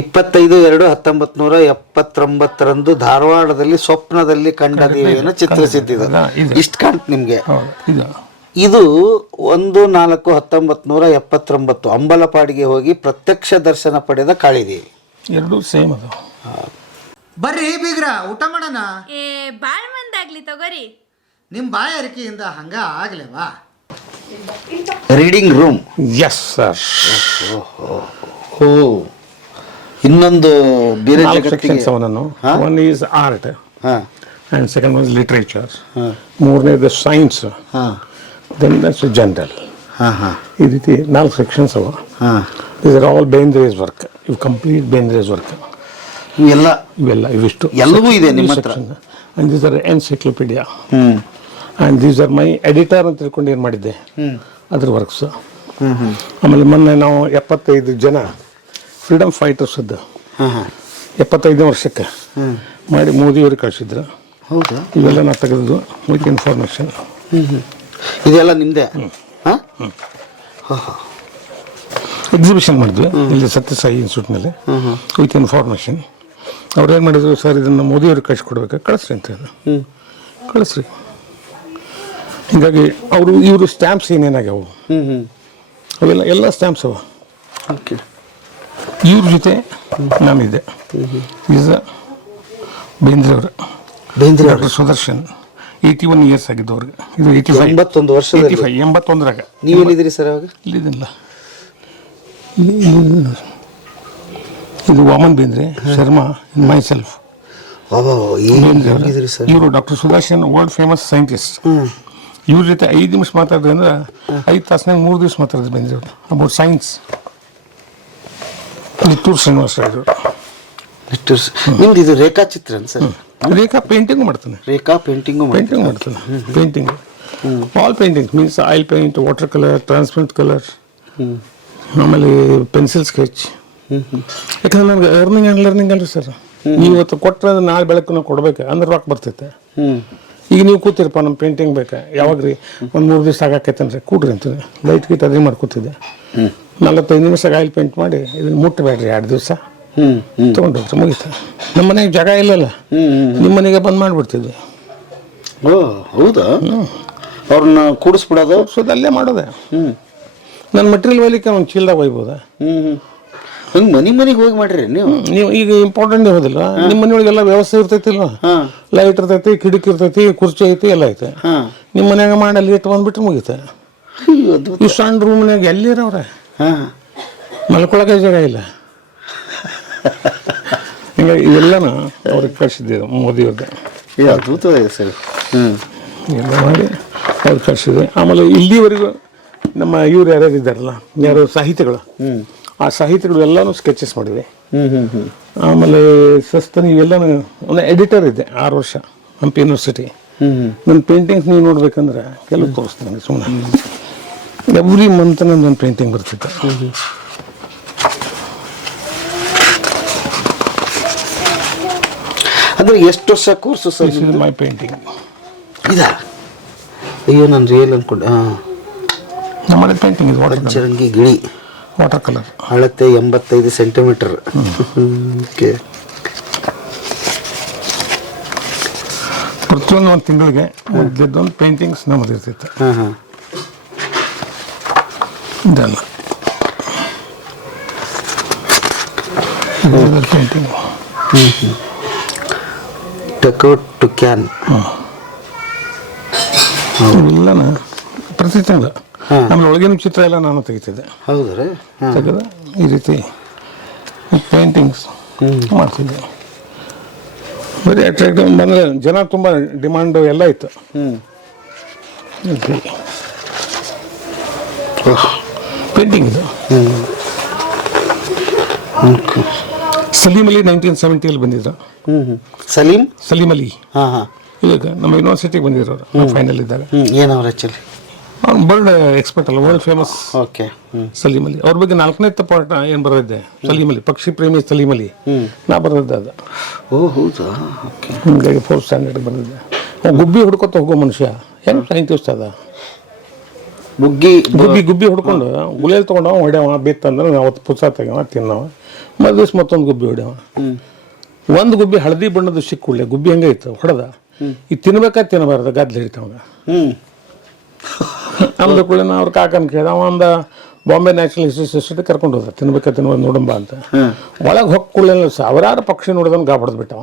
ಇಪ್ಪತ್ತೈದು ಎರಡು ಹತ್ತೊಂಬತ್ ನೂರ ಎಪ್ಪತ್ತೊಂಬತ್ತರಂದು ಧಾರವಾಡದಲ್ಲಿ ಸ್ವಪ್ನದಲ್ಲಿ ಕಂಡ ದೇವಿಯನ್ನು ಚಿತ್ರಿಸಿದ್ದಿದೆ. ಇದು. ಇಷ್ಟು ಕಾಣ್ತು ನಿಮಗೆ? ಇದು. ಒಂದು ನಾಲ್ಕು ಹತ್ತೊಂಬತ್ ನೂರ ಎಪ್ಪತ್ತೊಂಬತ್ತು ಅಂಬಲಪಾಡಿಗೆ ಹೋಗಿ ಪ್ರತ್ಯಕ್ಷ ದರ್ಶನ ಪಡೆದ ಕಾಳಿದೇವಿ. ಎರಡು ಸೇಮ್ ಅದು. ಬರ್ರಿ ಬೀಗ್ರ ಊಟ ಮಾಡೋಣ? ಏ ಬಾಳ್ ಮಂದಾಗ್ಲಿ ತಗೋರಿ. ನಿಮ್ಮ ಬಾಯ ಅರಿಕೆಯಿಂದ ಹಂಗ ಆಗ್ಲೇವಾ? ರೀಡಿಂಗ್ ರೂಮ್ ಎಸ್ ಸರ್ ಓ ಇನ್ನೊಂದು ಬೇರೆ ನಾಲ್ಕು ಜಗತ್ತಿಗೆ ಅವನನ್ನು. ಒನ್ ಈಸ್ ಆರ್ಟ್ ಹಾ. ಆ್ಯಂಡ್ ಸೆಕೆಂಡ್ ಒನ್ ಲಿಟ್ರೇಚರ್ ಮೂರನೇದು ಸೈನ್ಸ್ ಹಾ. ದೆನ್ ದಟ್ಸ್ ಜನರಲ್ ಹಾ ಹಾ. ಈ ರೀತಿ ನಾಲ್ಕು ಸೆಕ್ಷನ್ಸ್ ಅವ. Is this are all Bendre's work ಇವು ಕಂಪ್ಲೀಟ್ ಬೇಂದ್ರೇಸ್ ವರ್ಕ್ ಇವೆಲ್ಲ ಇವೆಲ್ಲ ಇವಿಷ್ಟು. ಎಲ್ಲವೂ ಇದೆ ನಿಮ್ಮ ಹತ್ರ. And these are encyclopaedia and these are my editor ಅಂತ ತಿಳ್ಕೊಂಡು ಏನು ಮಾಡಿದ್ದೆ? ಅದ್ರ ವರ್ಕ್ಸ್ ಆಮೇಲೆ ಮೊನ್ನೆ ನಾವು ಎಪ್ಪತ್ತೈದು ಜನ ಫ್ರೀಡಮ್ ಫೈಟರ್ಸದ್ದು ಹಾ ಹಾ. ಎಪ್ಪತ್ತೈದನೇ ವರ್ಷಕ್ಕೆ. ಮಾಡಿ ಮೋದಿಯವ್ರಿಗೆ ಕಳಿಸಿದ್ರು. ಹೌದಾ? ಇವೆಲ್ಲ ನಾ ತೆಗೆದು ವಿತ್ ಹ್ಮ್ ಇದೆಲ್ಲ ನಿಮ್ದೆ? ಹಾ? ಎಕ್ಸಿಬಿಷನ್ ಮಾಡಿದ್ವಿ. ಇಲ್ಲಿ ಸತ್ಯಸಾಯಿ ಇನ್ಸ್ಟಿಟ್ಯೂಟ್ನಲ್ಲಿ ವಿತ್ ಇನ್ಫಾರ್ಮೇಷನ್ ಅವ್ರು ಏನು ಮಾಡಿದ್ರು? ಸರ್ ಇದನ್ನು ಮೋದಿಯವ್ರಿಗೆ ಕಳಿಸ್ಕೊಡ್ಬೇಕು. ಕಳಿಸ್ರಿ ಅಂತ ಹೇಳಿ. ಕಳಿಸ್ರಿ. ಹೀಗಾಗಿ ಅವರು ಇವರು ಸ್ಟ್ಯಾಂಪ್ಸ್ ಏನೇನಾಗ್ಯಾವು? ಅವೆಲ್ಲ ಎಲ್ಲ ಸ್ಟ್ಯಾಂಪ್ಸ್ ಅವ. ಓಕೆ ಇವ್ರ ಜೊತೆ ನಾನಿದ್ದೆ ಈಸ್ ಬೇಂದ್ರೆ ಅವರು. Bendre doctor Sudarshan. Eighty one years ಆಗಿದ್ದು ಅವ್ರಿಗೆ. ಇದು ಏಯ್ಟಿ ಫೈವ್ ಎಂಬತ್ತೊಂದು ವರ್ಷ ಏಯ್ಟಿ ಫೈವ್ ಎಂಬತ್ತೊಂದರಾಗ. ನೀವೆಲ್ಲಿದ್ದೀರಿ ಸರ್ ಅವಾಗ? ಇಲ್ಲಿದ್ದಿಲ್ಲ. ಇಲ್ಲಿ- ಇಲ್ಲಿ- ಇದು ವಾಮನ್ ಬೇಂದ್ರೆ ಶರ್ಮಾ ಮೈ ಸೆಲ್ಫ್ ಇವರು doctor Sudarshan world famous scientist ಇವ್ರ ಜೊತೆ ಐದು ನಿಮಿಷ ಮಾತಾಡಿದ್ರೆ ಅಂದ್ರೆ ಐದು ತಾಸಿನಾಗ ಮೂರು ದಿವಸ ಮಾತಾಡಿದ್ರು ಬೇಂದ್ರೆ ಅವರು. ಅಬೌಟ್ ಸೈನ್ಸ್ ನಿಟ್ಟೂರು ಶ್ರೀನಿವಾಸ ರಾಯರು ಎಷ್ಟು ನಿಮ್ದು ಇದು ರೇಖಾಚಿತ್ರ ಸರ್? ರೇಖಾ ಪೇಂಟಿಂಗ್ ಮಾಡ್ತಾನೆ. ರೇಖಾ ಪೇಂಟಿಂಗು ಪೇಂಟಿಂಗ್ ಮಾಡ್ತಾನೆ. Painting all painting means oil paint water colour transparent colour ಆಮೇಲೆ ಪೆನ್ಸಿಲ್ ಸ್ಕೆಚ್ ಯಾಕಂದ್ರೆ ನನಗೆ ಅರ್ನಿಂಗ್ ಆ್ಯಂಡ್ ಲರ್ನಿಂಗ್ ಅಲ್ರಿ ಸರ್. ನೀವು ಇವತ್ತು ಕೊಟ್ಟರೆ ಅಂದ್ರೆ ನಾಳೆ ಬೆಳಕು ನಾವು ಕೊಡ್ಬೇಕು. ಅಂದ್ರೆ ರೊಕ್ಕ ಬರ್ತೈತೆ. ಈಗ ನೀವು ಕೂತಿರಪ್ಪ ನಮ್ಮ ಪೇಂಟಿಂಗ್ ಬೇಕಾ? ಯಾವಾಗ ರೀ ಒಂದು ಮೂರು ದಿವಸ ಆಗಾಕೈತನ್ರಿ? ಕೂಡ್ರಿ ಅಂತ ಲೈಟ್ ಗೀಟ್ ಅದೇ ಮಾಡ್ಕೊತಿದ್ದೆ ನಲವತ್ತೈದು ನಿಮಿಷ ಆಯಿಲ್ ಪೇಂಟ್ ಮಾಡಿ ಇದನ್ನ ಮುಟ್ಟಬೇಡ್ರಿ ಎರಡು ದಿವಸ. ಹ್ಮ್ ತೊಗೊಂಡೋಗ್ರಿ ಮುಗೀತು. ನಮ್ಮ ಮನೆಗೆ ಜಾಗ ಇಲ್ಲಲ್ಲ. ನಿಮ್ಮ ಮನೆಗೆ ಬಂದ್ ಮಾಡಿಬಿಡ್ತಿದ್ವಿ. ಓ ಹೌದಾ? ಅವ್ರನ್ನ ಕೂಡಿಸ್ಬಿಡೋದು? ಸೊ ಅಲ್ಲೇ ಮಾಡೋದೆ. ನನ್ನ ಮಟೀರಿಯಲ್ ಒಯ್ಲಿಕ್ಕೆ ಒಂದು ಚೀಲ್ದಾಗ ಒಯ್ಬೋದಾ ಹಂಗೆ ಮನೆ ಮನೆಗೆ ಹೋಗಿ ಮಾಡ್ರಿ ನೀವು. ನೀವು ಈಗ ಇಂಪಾರ್ಟೆಂಟ್ ಹೋದಿಲ್ಲ ನಿಮ್ಮ ಮನೆಯೊಳಗೆಲ್ಲ ವ್ಯವಸ್ಥೆ ಇರ್ತೈತಿಲ್ವ? ಲೈಟ್ ಇರ್ತೈತಿ ಕಿಟಕಿ ಇರ್ತೈತಿ ಕುರ್ಚಿ ಐತಿ ಎಲ್ಲ ಐತೆ. ನಿಮ್ಮ ಮನ್ಯಾಗ ಮಾಡಿ ಅಲ್ಲಿ ಇಟ್ಟು ಬಂದ್ಬಿಟ್ರೆ ಮುಗೀತೆ. ಈ ಸಣ್ಣ ರೂಮ್ನಾಗ ಎಲ್ಲಿರವ್ರೆ? ಹಾ. ಮಲ್ಕೊಳಕ್ಕೆ ಜಾಗ ಇಲ್ಲ. ಹಿಂಗಾಗಿ ಇವೆಲ್ಲನ ಅವ್ರಿಗೆ ಕಳಿಸಿದ್ದೆ ಮೋದಿಯವ್ರಿಗೆ ಏ ಅದ್ಭುತವಾಗಿದೆ ಸರ್. ಎಲ್ಲ ಮಾಡಿ ಅವ್ರಿಗೆ ಕಳಿಸಿದೆ ಆಮೇಲೆ ಇಲ್ಲಿವರೆಗೂ ನಮ್ಮ ಇವ್ರು ಯಾರ್ಯಾರು ಇದ್ದಾರಲ್ಲ ಯಾರು ಸಾಹಿತಿಗಳು ಆ ಸಾಹಿತಿಗಳು ಎಲ್ಲನೂ ಸ್ಕೆಚಸ್ ಮಾಡಿದೆ ಆಮೇಲೆ ಸಸ್ತನಿ ಇವೆಲ್ಲನೂ ಒಂದು ಎಡಿಟರ್ ಇದ್ದೆ ಆರು ವರ್ಷ ಹಂಪಿ ಯೂನಿವರ್ಸಿಟಿ ನನ್ನ ಪೇಂಟಿಂಗ್ಸ್ ನೀವು ನೋಡ್ಬೇಕಂದ್ರೆ ಕೆಲವು ತೋರಿಸ್ತೀನಿ ಸುಮ್ಮನೆ ಎವ್ರಿ ಮಂತ್ ಒಂದು ಪೇಂಟಿಂಗ್ ಬರ್ತಿತ್ತು. ಅಂದ್ರೆ ಎಷ್ಟು ವರ್ಷ ಕೋರ್ಸು ಸರ್ ಮೈ ಪೇಂಟಿಂಗ್ ಇದಾ? ಅಯ್ಯೋ ನಾನು ರಿಯಲ್ ಅನ್ಕೊಂಡೆ. ಹಾ ನಮ್ಮನೆ ಪೇಂಟಿಂಗ್ ಇದು ವಾಟರ್ ಚರಂಗಿ ಗಿಳಿ. ವಾಟರ್ ಕಲರ್ ಅಳತೆ ಎಂಬತ್ತೈದು ಸೆಂಟಿಮೀಟರ್ ಓಕೆ. ಪ್ರತಿಯೊಂದು ಒಂದು ತಿಂಗಳಿಗೆ ಒಂದು ಪೇಂಟಿಂಗ್ಸ್ ನಮ್ಮದು ಇರ್ತಿತ್ತು ಹಾಂ ಹಾ ಇದೆಲ್ಲ. ಪೇಂಟಿಂಗ್ ಟು ಕ್ಯಾನ್ ಇವೆಲ್ಲನ ಪ್ರತಿ ತಿಂಗಳು. ಆಮೇಲೆ ಒಳಗಿನ ಚಿತ್ರ ಎಲ್ಲ ನಾನು ತೆಗಿತಿದ್ದೆ. ಹೌದ್ರಿ ತೆಗೆದು ಈ ರೀತಿ ಪೇಂಟಿಂಗ್ಸ್ ಮಾಡ್ತಿದ್ದೆ. ಬರೀ ಅಟ್ರಾಕ್ಟಿವ್ ಬಂದರೆ ಜನ ತುಂಬ ಡಿಮಾಂಡು ಎಲ್ಲ ಇತ್ತು. ಹ್ಮ್. ಪೇಂಟಿಂಗ್ ಇದು. ಸಲೀಮ್ ಅಲಿ ನೈನ್ಟೀನ್ ಸೆವೆಂಟಿಯಲ್ಲಿ ಬಂದಿದ್ರು. ಸಲೀಮ್ ಸಲೀಮ್ ಅಲಿ ಹಾ ಹಾ. ಈಗ ನಮ್ಮ ಯೂನಿವರ್ಸಿಟಿಗೆ ಬಂದಿದ್ರು ಅವರು ಫೈನಲ್ ಇದ್ದಾಗ. ಏನವ್ರು ಆ್ಯಕ್ಚುಲಿ ಅವ್ನು ಬರ್ಡ್ ಎಕ್ಸ್ಪರ್ಟ್ ಅಲ್ಲ world famous okay Salim Ali ಅವ್ರ ಬಗ್ಗೆ ನಾಲ್ಕನೇ ಪಾಠ ಏನು ಬರೋದಿದೆ ಸಲೀಮ್ ಅಲಿ ಪಕ್ಷಿ ಪ್ರೇಮಿ ಸಲೀಮ್ ಅಲಿ ನಾ ಬರೆದಿದ್ದೆ ಅದು. ಓ ಹೌದಾ? ಓಕೆ. ಹಿಂಗಾಗಿ ಫೋರ್ತ್ ಸ್ಟ್ಯಾಂಡರ್ಡ್ ಬಂದಿದ್ದೆ ಗುಬ್ಬಿ ಹುಡ್ಕೋತ ಹೋಗೋ ಮನುಷ್ಯ. ಏನು ಸೈಂಟಿಸ್ಟ್ ಅದ? ಮುಗ್ಗಿ ಗುಬ್ಬಿ ಗುಬ್ಬಿ ಹೊಡ್ಕೊಂಡು ಗುಲೇಲ್ ತೊಗೊಂಡು ಅವ ಹೊಡ್ಯಾವ ಬಿತ್ತಂದ್ರೆ ಅವತ್ತು ಪುಸ ತೆಗ್ಯಾವ ತಿನ್ನವ ಮರು ದಿವ್ಸ ಮತ್ತೊಂದು ಗುಬ್ಬಿ ಹೊಡ್ಯಾವ. ಒಂದು ಗುಬ್ಬಿ ಹಳದಿ ಬಣ್ಣದ ಸಿಕ್ಕುಳ್ಳೆ ಗುಬ್ಬಿ ಹಂಗೈತೆ ಹೊಡೆದ? ಈ ತಿನ್ಬೇಕಾ ತಿನ್ನಬಾರ್ದು ಗದ್ಲ ಹಿಡಿತಾವಾಗ ಅಂದ ಕೂಡಲೇ ನಾ ಅವ್ರ ಕಾಕನ್ ಕೇಳ್ದ ಅವ ಅಂದ ಬಾಂಬೆ ನ್ಯಾಷನಲ್ ಹಿಸ್ಟ್ರಿ ಸೊಸೈಟಿ ಕರ್ಕೊಂಡು ಹೋದ ತಿನ್ಬೇಕ ತಿನ್ಬೋದು ನೋಡಂಬ ಅಂತ. ಒಳಗೆ ಹೊಕ್ಕುಳ್ಳೆ ಸಾವಿರಾರು ಪಕ್ಷಿ ನೋಡಿದನ್ ಗಾಬಡ್ದು ಬಿಟ್ಟವ.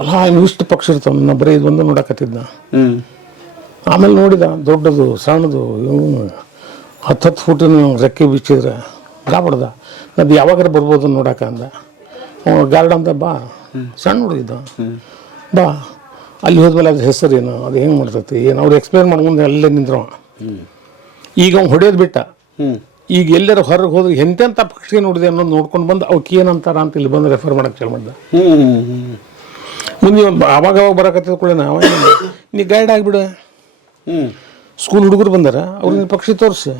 ಅಲ್ಲ ಇಷ್ಟು ಪಕ್ಷಿ ಇರ್ತಾವ ನಾ ಬರೀ ಇದೊಂದು ನೋಡಕತ್ತಿದ್ದ ಆಮೇಲೆ ನೋಡಿದ ದೊಡ್ಡದು ಸಣ್ಣದು ಇವನು ಹತ್ತು ಹತ್ತು ಫುಟಿನ ರೆಕ್ಕೆ ಬಿಚ್ಚಿದ್ರೆ ಗಾಬಡ್ದ. ಅದು ಯಾವಾಗಾರ ಬರ್ಬೋದು ನೋಡಕ ಅಂದ. ಗಾರ್ಡನ್ದ ಗಾರ್ಡ್ ಅಂದ ಬಾ. ಸಣ್ಣ ಹುಡುಗಿದ್ದ ಬಾ. ಅಲ್ಲಿ ಹೋದ್ಮೇಲೆ ಅದ್ರ ಹೆಸರೇನು ಅದು ಹೆಂಗೆ ಮಾಡ್ತೈತಿ? ಏನು ಅವ್ರು ಎಕ್ಸ್ಪ್ಲೇನ್ ಮಾಡ್ಕೊಂಡು ಅಲ್ಲೇ ನಿಂದ್ರು. ಈಗ ಅವ್ನು ಹೊಡೆಯೋದು ಬಿಟ್ಟ. ಈಗ ಎಲ್ಲರ ಹೊರಗೆ ಹೋದ್ರೆ ಎಂತೆಂಥ ಪಕ್ಷಿ ನೋಡಿದೆ ಅನ್ನೋದು ನೋಡ್ಕೊಂಡು ಬಂದು ಅವಕ್ಕೆ ಏನಂತಾರ ಅಂತ ಇಲ್ಲಿ ಬಂದು ರೆಫರ್ ಮಾಡಕ್ಕೆ ಚಾಲು ಮಾಡ್ದ. ಮುಂದೆ ಅವಾಗ ಅವಾಗ ಬರಕತ್ತಿದ ಕೂಡ ನಾವು ನೀ ಗೈಡ್ ಆಗಿಬಿಡು. ಸ್ಕೂಲ್ ಹುಡುಗರು ಬಂದಾರ ಅವ್ರಿಗೆ ಪಕ್ಷಿ ತೋರಿಸಿ.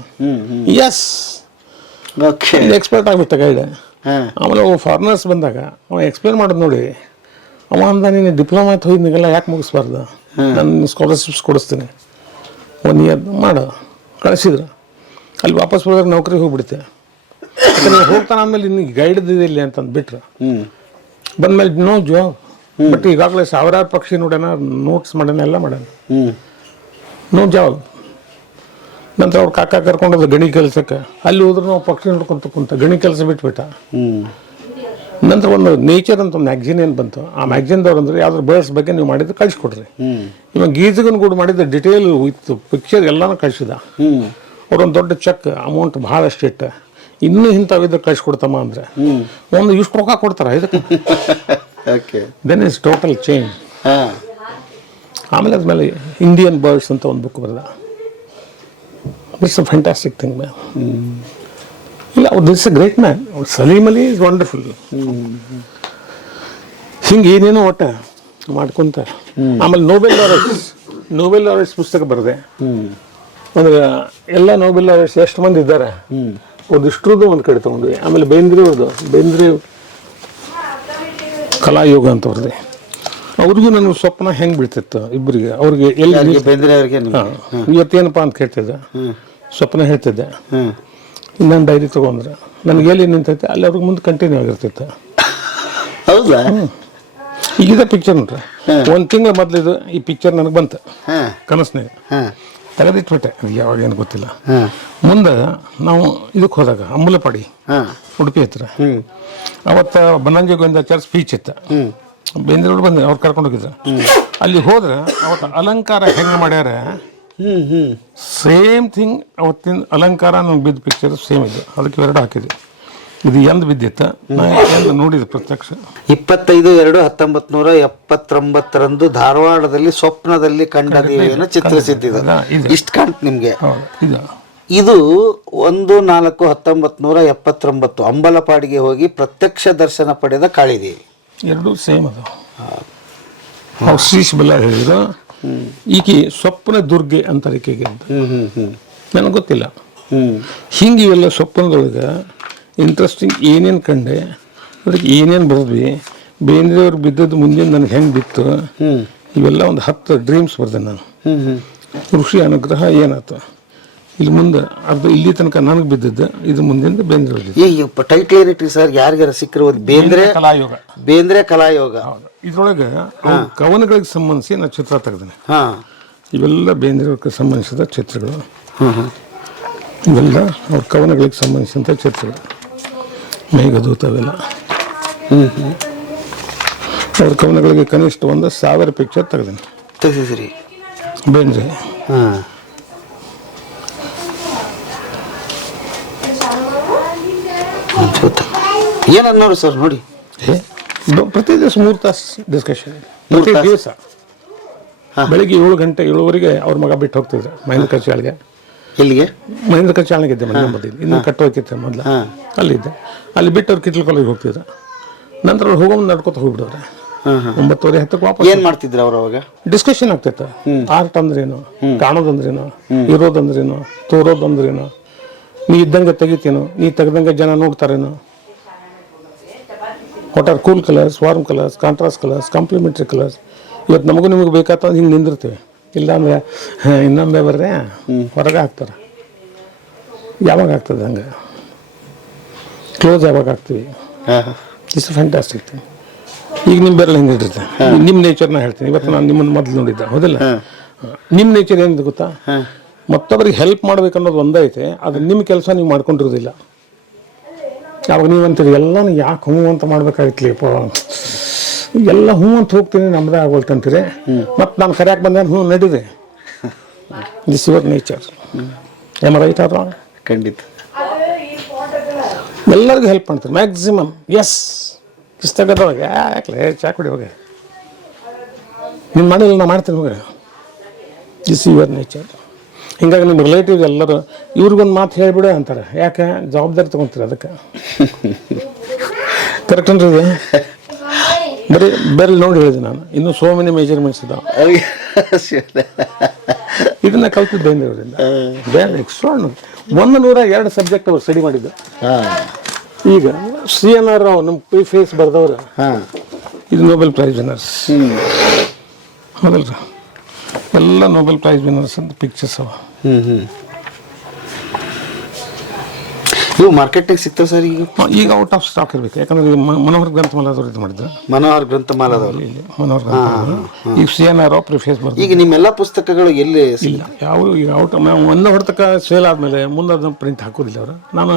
ಎಸ್ ಎಕ್ಸ್ಪರ್ಟ್ ಆಗ್ಬಿಟ್ಟ ಗೈಡ್ ಹಾ. ಆಮೇಲೆ ಅವ ಫಾರಿನರ್ಸ್ ಬಂದಾಗ ಅವ ಎಕ್ಸ್ಪ್ಲೇನ್ ಮಾಡೋದು ನೋಡಿ ಅವ ಅಂದ ನೀನು ಡಿಪ್ಲೊಮಾ ಹೋಗಿದ್ನಿಗೆಲ್ಲ ಯಾಕೆ ಮುಗಿಸ್ಬಾರ್ದು? ನಾನು ಸ್ಕಾಲರ್ಶಿಪ್ಸ್ ಕೊಡಿಸ್ತೀನಿ. ಒನ್ ಇಯರ್ ಮಾಡು. ಕಳಿಸಿದ್ರು. ಅಲ್ಲಿ ವಾಪಸ್ ಬರೋದಾಗ ನೌಕರಿಗೆ ಹೋಗ್ಬಿಡ್ತೆ ನೀವು ಹೋಗ್ತಾನೆ ಆಮೇಲೆ ನಿನಗೆ ಗೈಡ್ ಇಲ್ಲಿ ಅಂತಂದು ಬಿಟ್ರು. ಬಂದ್ಮೇಲೆ ನೋ ಜಾಬ್ ಬಟ್ ಈಗಾಗಲೇ ಸಾವಿರಾರು ಪಕ್ಷಿ ನೋಡ್ಯಾನ ನೋಟ್ಸ್ ಮಾಡ್ಯಾನ ಎಲ್ಲ ಮಾಡ್ಯಾನ. ನೋ ಜಾಬ್ ನಂತರ ಅವ್ರ ಕಾಕ ಕರ್ಕೊಂಡೋದ ಗಣಿ ಕೆಲಸಕ್ಕೆ. ಅಲ್ಲಿ ಹೋದ್ರು ನಾವು ಪಕ್ಷಿ ನೋಡ್ಕೊಂತ ಕುಂತ ಗಣಿ ಕೆಲಸ ಬಿಟ್ಬಿಟ್ಟ. ನಂತರ ಒಂದು ನೇಚರ್ ಅಂತ ಒಂದು ಮ್ಯಾಗ್ಝಿನ್ ಏನು ಬಂತು ಆ ಮ್ಯಾಗ್ಝಿನ್ದವ್ರು ಅಂದ್ರೆ ಯಾವ್ದ್ರ ಬರ್ಡ್ಸ್ ಬಗ್ಗೆ ನೀವು ಮಾಡಿದ್ದು ಕಳಿಸ್ಕೊಡ್ರಿ. ಹ್ಮ್. ಇವಾಗ ಗೀಜಗನ್ ಕೂಡ ಮಾಡಿದ ಡಿಟೇಲ್ ಇತ್ತು ಪಿಕ್ಚರ್ ಎಲ್ಲಾನು ಕಳಿಸಿದ. ಹ್ಮ್. ಅವ್ರೊಂದು ದೊಡ್ಡ ಚೆಕ್ ಅಮೌಂಟ್ ಭಾಳಷ್ಟು ಇಟ್ಟ. ಇನ್ನೂ ಇಂಥವಿದ್ರೆ ಕಳಿಸ್ಕೊಡ್ತಮ್ಮ ಅಂದ್ರೆ. ಒಂದು ಇಷ್ಟು ರೊಕ್ಕ ಕೊಡ್ತಾರ ಇದಕ್ಕೆ. ದೆನ್ ಇಸ್ ಟೋಟಲ್ ಚೇಂಜ್ ಆಮೇಲೆ ಅದ್ಮೇಲೆ ಇಂಡಿಯನ್ ಬರ್ಡ್ಸ್ ಅಂತ ಒಂದು ಬುಕ್ ಬರೆದ. It's a fantastic thing ma'am ಇಲ್ಲ ಅವ್ರು ದಿಸ್ ಅ ಗ್ರೇಟ್ ಮ್ಯಾನ್ ಅವ್ರು ಸಲೀಮ್ ಅಲಿ ಇಸ್ ವಂಡರ್ಫುಲ್ ಹಿಂಗೆ ಏನೇನೋ ಒಟ್ಟ ಮಾಡ್ಕೊಂತ ಆಮೇಲೆ ನೋಬೆಲ್ ಲಾರೆಟ್ಸ್ ನೋಬೆಲ್ ಲಾರೆಟ್ಸ್ ಪುಸ್ತಕ ಬರೆದೆ. ಅಂದ್ರೆ ಎಲ್ಲ ನೋಬೆಲ್ ಲಾರೆಟ್ಸ್ ಎಷ್ಟು ಮಂದಿ ಇದ್ದಾರೆ? ಒಂದಿಷ್ಟ್ರದ್ದು ಒಂದು ಕಡೆ ತಗೊಂಡ್ವಿ. ಆಮೇಲೆ ಬೇಂದ್ರೆ ಅವ್ರದ್ದು ಬೇಂದ್ರೆ ಕಲಾಯೋಗ ಅಂತ ಅವ್ರದ್ದೆ ಅವ್ರಿಗೂ ನನ್ನ ಸ್ವಪ್ನ ಹೆಂಗೆ ಬೀಳ್ತಿತ್ತು ಇಬ್ಬರಿಗೆ. ಅವ್ರಿಗೆ ಎಲ್ಲಿ ಬೇಂದ್ರೆ ಅವ್ರಿಗೆ. ಇವತ್ತೇನಪ್ಪ ಅಂತ ಕೇಳ್ತಿದ್ದೆ. ಸ್ವಪ್ನ ಹೇಳ್ತಿದ್ದೆ. ನಾನು ಡೈರಿ ತಗೊಂಡ್ರೆ. ನನಗೆ ಎಲ್ಲಿ ನಿಂತೈತೆ? ಅಲ್ಲಿ ಅವ್ರಿಗೆ ಮುಂದೆ ಕಂಟಿನ್ಯೂ ಆಗಿರ್ತಿತ್ತು. ಹೌದಾ? ಈಗಿದ ಪಿಕ್ಚರ್ ನೋಡ್ರಿ. ಒಂದು ತಿಂಗಳ ಮೊದಲಿದು ಈ ಪಿಕ್ಚರ್ ನನಗೆ ಬಂತು. ಕನಸ್ನಾಗ ತೆಗೆದಿಟ್ಬಿಟ್ಟೆ ಯಾವಾಗ ಏನು ಗೊತ್ತಿಲ್ಲ. ಮುಂದೆ ನಾವು ಇದಕ್ಕೆ ಹೋದಾಗ ಅಂಬುಲಪಾಡಿ ಉಡುಪಿ ಹತ್ರ. ಅವತ್ತು ಅವತ್ತ ಬನ್ನಂಜಿ ಚರ್ಚ್ ಸ್ಪೀಚ್ ಇತ್ತು. ಹ್ಮ್ ಬೇಂದ್ರವ್ರು ಬಂದು ಅವ್ರು ಕರ್ಕೊಂಡು ಹೋಗಿದ್ರು ಅಲ್ಲಿ ಹೋದ್ರೆ ಅವತ್ತು ಅಲಂಕಾರ ಹೆಂಗೆ ಮಾಡ್ಯಾರ? ಸೇಮ್ ಥಿಂಗ್ ಅವತ್ತಿನ ಅಲಂಕಾರ ನಮ್ಗೆ ಬಿದ್ದ ಪಿಕ್ಚರ್ ಸೇಮ್ ಇದೆ. ಅದಕ್ಕೆ ಎರಡು ಹಾಕಿದ್ವಿ. ಇದು ಎಂದ್ ಬಿದ್ದಿತ್ತ. ನಾ ಎಂದು ನೋಡಿದೆ ಪ್ರತ್ಯಕ್ಷ. ಇಪ್ಪತ್ತೈದು ಎರಡು ಹತ್ತೊಂಬತ್ ನೂರ ಎಪ್ಪತ್ತೊಂಬತ್ತರಂದು ಧಾರವಾಡದಲ್ಲಿ ಸ್ವಪ್ನದಲ್ಲಿ ಕಂಡ ದೇವಿಯನ್ನು ಚಿತ್ರಿಸಿದ್ದು ಇಷ್ಟು ಕಾಣ್ತು ನಿಮಗೆ? ಇದು. ಇದು ಒಂದು ನಾಲ್ಕು ಹತ್ತೊಂಬತ್ ನೂರ ಎಪ್ಪತ್ತೊಂಬತ್ತು ಅಂಬಲಪಾಡಿಗೆ ಹೋಗಿ ಪ್ರತ್ಯಕ್ಷ ದರ್ಶನ ಪಡೆದ ಕಾಳಿದೇವಿ. ಎರಡೂ ಸೇಮ್ ಅದು. ಅವ್ರು ಶ್ರೀಶ್ ಬಲ್ಲ ಹೇಳಿದ ಈಕೆ ಸ್ವಪ್ನ ದುರ್ಗೆ ಅಂತಾರೆ ಈಕೆಗೆ ಅಂತ. ಹ್ಮ್ ನನಗೆ ಗೊತ್ತಿಲ್ಲ. ಹಿಂಗೆ ಇವೆಲ್ಲ ಸ್ವಪ್ನದೊಳಗೆ ಇಂಟ್ರೆಸ್ಟಿಂಗ್ ಏನೇನು ಕಂಡೆ ಅದಕ್ಕೆ ಏನೇನು ಬರೆದ್ವಿ ಬೇಂದ್ರೆಯವ್ರು ಬಿದ್ದದ್ದು ಮುಂದೆ ನನಗೆ ಹೆಂಗೆ ಬಿತ್ತು ಇವೆಲ್ಲ ಒಂದು ಹತ್ತು ಡ್ರೀಮ್ಸ್ ಬರ್ದೆ ನಾನು. ಋಷಿ ಅನುಗ್ರಹ ಏನಾಯ್ತು? ಇಲ್ಲಿ ಮುಂದೆ ಅರ್ಧ ಇಲ್ಲಿ ತನಕ ನನಗೆ ಬಿದ್ದದ್ದು ಇದು ಮುಂದಿಂದ ಬೇಂದ್ರೆ ಈ ಟೈಟ್ಲ್ ಏನಿಟ್ರಿ ಸರ್? ಯಾರಿಗಾರ ಸಿಕ್ಕಿರೋದು ಬೇಂದ್ರೆ ಕಲಾಯೋಗ. ಬೇಂದ್ರೆ ಕಲಾಯೋಗ. ಇದ್ರೊಳಗೆ ಕವನಗಳಿಗೆ ಸಂಬಂಧಿಸಿ ನಾನು ಚಿತ್ರ ತೆಗೆದೇನೆ. ಹಾ. ಇವೆಲ್ಲ ಬೇಂದ್ರೆ ಸಂಬಂಧಿಸಿದ ಚಿತ್ರಗಳು. ಇವೆಲ್ಲ ಅವ್ರ ಕವನಗಳಿಗೆ ಸಂಬಂಧಿಸಿದಂಥ ಚಿತ್ರಗಳು. ಮೇಘದೂತ ಅವೆಲ್ಲ. ಅವ್ರ ಕವನಗಳಿಗೆ ಕನಿಷ್ಠ ಒಂದು ಸಾವಿರ ಪಿಕ್ಚರ್ ತೆಗೆದೇನೆ. ತೆಗ್ದಿದ್ರಿ ಬೇಂದ್ರೆ. ಹಾ. ಏನನ್ನೋರು ಸರ್ ನೋಡಿ. ಪ್ರತಿ ದಿವಸ ಮೂರು ತಾಸು ಡಿಸ್ಕಷನ್ ಪ್ರತಿ? ದಿವಸ. ಬೆಳಿಗ್ಗೆ ಏಳು ಗಂಟೆ ಏಳುವರೆಗೆ ಅವ್ರ ಮಗ ಬಿಟ್ಟು ಹೋಗ್ತಿದ್ರು ಮಹೇಂದ್ರ ಕಚಾಳಿಗೆ ಇಲ್ಲಿಗೆ ಮಹೇಂದ್ರ ಕಚಾಳಿಗಿದ್ದೆ ಮನೆ ಬಂದಿದ್ದು ಇನ್ನು ಕಟ್ಟೋಕಿತ್ತೆ ಮೊದಲು. ಅಲ್ಲಿದ್ದೆ. ಅಲ್ಲಿ ಬಿಟ್ಟು ಅವ್ರು ಕಿತ್ಲು ಕಾಲೇಜ್ ಹೋಗ್ತಿದ್ರು. ನಂತರ ಅವ್ರು ಹೋಗೋ ನಡ್ಕೊತ ಹೋಗ್ಬಿಡವ್ರೆ ಹಾ ಹಾ. ಒಂಬತ್ತುವರೆ ಹತ್ತಕ್ಕೆ ವಾಪಸ್ ಏನು ಮಾಡ್ತಿದ್ರು ಅವ್ರು ಅವಾಗ? ಡಿಸ್ಕಷನ್ ಆಗ್ತಿತ್ತು. ಆರ್ಟ್ ಅಂದ್ರೇನು ಕಾಣೋದಂದ್ರೇನು ಇರೋದಂದ್ರೇನು ತೋರೋದಂದ್ರೇನು ನೀ ಇದ್ದಂಗೆ ತೆಗಿತೀನೋ ನೀ ತೆಗ್ದಂಗೆ ಜನ ನೋಡ್ತಾರೇನೋ what are cool colours warm colours contrast colours complementary colours ಇವತ್ತು ನಮಗೂ ನಿಮಗೆ ಬೇಕಾತ ಹಿಂಗೆ ನಿಂದಿರ್ತೀವಿ. ಇಲ್ಲಾಂದ್ರೆ ಹ, ಇನ್ನೊಮ್ಮೆ ಬರ್ರೆ ಹೊರಗೆ ಹಾಕ್ತಾರೆ. ಯಾವಾಗ ಆಗ್ತದೆ ಹಂಗೆ? ಕ್ಲೋಸ್ ಯಾವಾಗ ಆಗ್ತೀವಿ ಇಟ್ಸ್ ಫ್ಯಾಂಟಾಸ್ಟಿಕ್ ಈಗ ನಿಮ್ಮ ಬೆರಳು ಹಿಂಗೆ ಇಟ್ಟಿರ್ತೆ. ನಿಮ್ಮ ನೇಚರ್ನ ಹೇಳ್ತೀನಿ. ಇವತ್ತು ನಾನು ನಿಮ್ಮನ್ನು ಮೊದಲು ನೋಡಿದ್ದೆ. ಹೌದಿಲ್ಲ? ನಿಮ್ಮ ನೇಚರ್ ಏನಿದೆ ಗೊತ್ತಾ? ಮತ್ತೊಬ್ಬರಿಗೆ ಹೆಲ್ಪ್ ಮಾಡ್ಬೇಕನ್ನೋದು ಒಂದೈತೆ. ಅದು ನಿಮ್ಮ ಕೆಲಸ ನೀವು ಮಾಡ್ಕೊಂಡಿರೋದಿಲ್ಲ ಅವಾಗ ನೀವು ಅಂತೀರಿ ಎಲ್ಲನೂ ಯಾಕೆ ಹ್ಞೂ ಅಂತ ಮಾಡ್ಬೇಕಾಗಿತ್ಲಿಪ್ಪ ಎಲ್ಲ ಹ್ಞೂ ಅಂತ ಹೋಗ್ತೀನಿ ನಮ್ಮದೇ ಆಗೋಲ್ತಂತೀರಿ ಮತ್ತು ನಾನು ಸರಿಯಾಗಿ ಬಂದೆ ಹ್ಞೂ ನಡೀರಿ? ದಿಸ್ ಯುವರ್ ನೇಚರ್ ಏಮ ರೈಟ್ ಅದ್ರ ಖಂಡಿತ. ಎಲ್ಲರಿಗೂ ಹೆಲ್ಪ್ ಮಾಡ್ತಾರೆ ಮ್ಯಾಕ್ಸಿಮಮ್ ಎಸ್ ಇಷ್ಟಾಗದವಾಗ ಯಾಕೆ ಚಾ ಕುಡಿ ಹೋಗಿ. ನೀನು ಮಾಡಿಲ್ಲ ನಾ ಮಾಡ್ತೀನಿ ಹೋಗಿ. ದಿಸ್ ಯುವರ್ ನೇಚರ್ ಹಿಂಗಾಗಿ ನಿಮ್ಮ ರಿಲೇಟಿವ್ಸ್ ಎಲ್ಲರೂ ಇವ್ರಿಗೊಂದು ಮಾತು ಹೇಳಿಬಿಡು ಅಂತಾರೆ. ಯಾಕೆ? ಜವಾಬ್ದಾರಿ ತೊಗೊತೀರಿ ಅದಕ್ಕೆ? ಕರೆಕ್ಟ್ ಅನ್ರಿ ಇದು? ಬರೀ ಬೆರಳು ನೋಡಿ ಹೇಳಿದೆ ನಾನು. ಇನ್ನೂ ಸೋ ಮೆನಿ ಮೆಜರ್ಮೆಂಟ್ಸ್ ಇದಾವೆ ಇದನ್ನ ಕಲ್ತಿದ್ದೆ ಬೇರೆ ಎಕ್ಸ್ಟ್ರಾ ಒಂದು ನೂರ ಎರಡು ಸಬ್ಜೆಕ್ಟ್ ಅವ್ರು ಸ್ಟಡಿ ಮಾಡಿದ್ದು. ಈಗ ಸಿ ಎನ್ ಆರ್ ರಾವ್ ನಮ್ಮ ಪಿ ಫೇಸ್ ಬರ್ದವ್ರು ಹಾಂ. ಇದು ನೊಬೆಲ್ ಪ್ರೈಸ್ ವಿನ್ನರ್ಸ್ ಹೌದಲ್ರಿ? ಎಲ್ಲ ನೊಬೆಲ್ ಪ್ರೈಸ್ ವಿನ್ನರ್ಸ್ ಅಂತ ಪಿಕ್ಚರ್ಸ್ ಅವ. ಹ್ಞೂ ಹ್ಞೂ ಇವು ಮಾರ್ಕೆಟಿಗೆ ಸಿಗ್ತಾವೆ ಸರ್ ಈಗ? ಈಗ ಔಟ್ ಆಫ್ ಸ್ಟಾಕ್ ಇರ್ಬೇಕು. ಯಾಕಂದ್ರೆ ಇದು ಮ- ಮನೋಹರ್ ಗ್ರಂಥಮಾಲದವ್ರು ಇದು ಮಾಡಿದ್ರು ಮನೋಹರ್ ಗ್ರಂಥಮಾಲದವರು ಇಲ್ಲಿ ಮನೋಹರ್ ಗ್ರಂಥಮಾಲ. ಈಗ ಸಿ ಎನ್ ಆರ್ ಪ್ರಿಫೇಸ್ ಬರ್ದು. ಈಗ ನಿಮ್ಮೆಲ್ಲ ಪುಸ್ತಕಗಳು ಎಲ್ಲಿ ಸಿ- ಇಲ್ಲ ಯಾವ ಈಗ ಔಟ್ ಒಂದೇ ಹೊಡೆತಕ್ಕ ಸೇಲ್ ಆದಮೇಲೆ ಮುಂದೆ ಅದನ್ನ ಪ್ರಿಂಟ್ ಹಾಕೋದಿಲ್ಲ ಅವರು. ನಾನು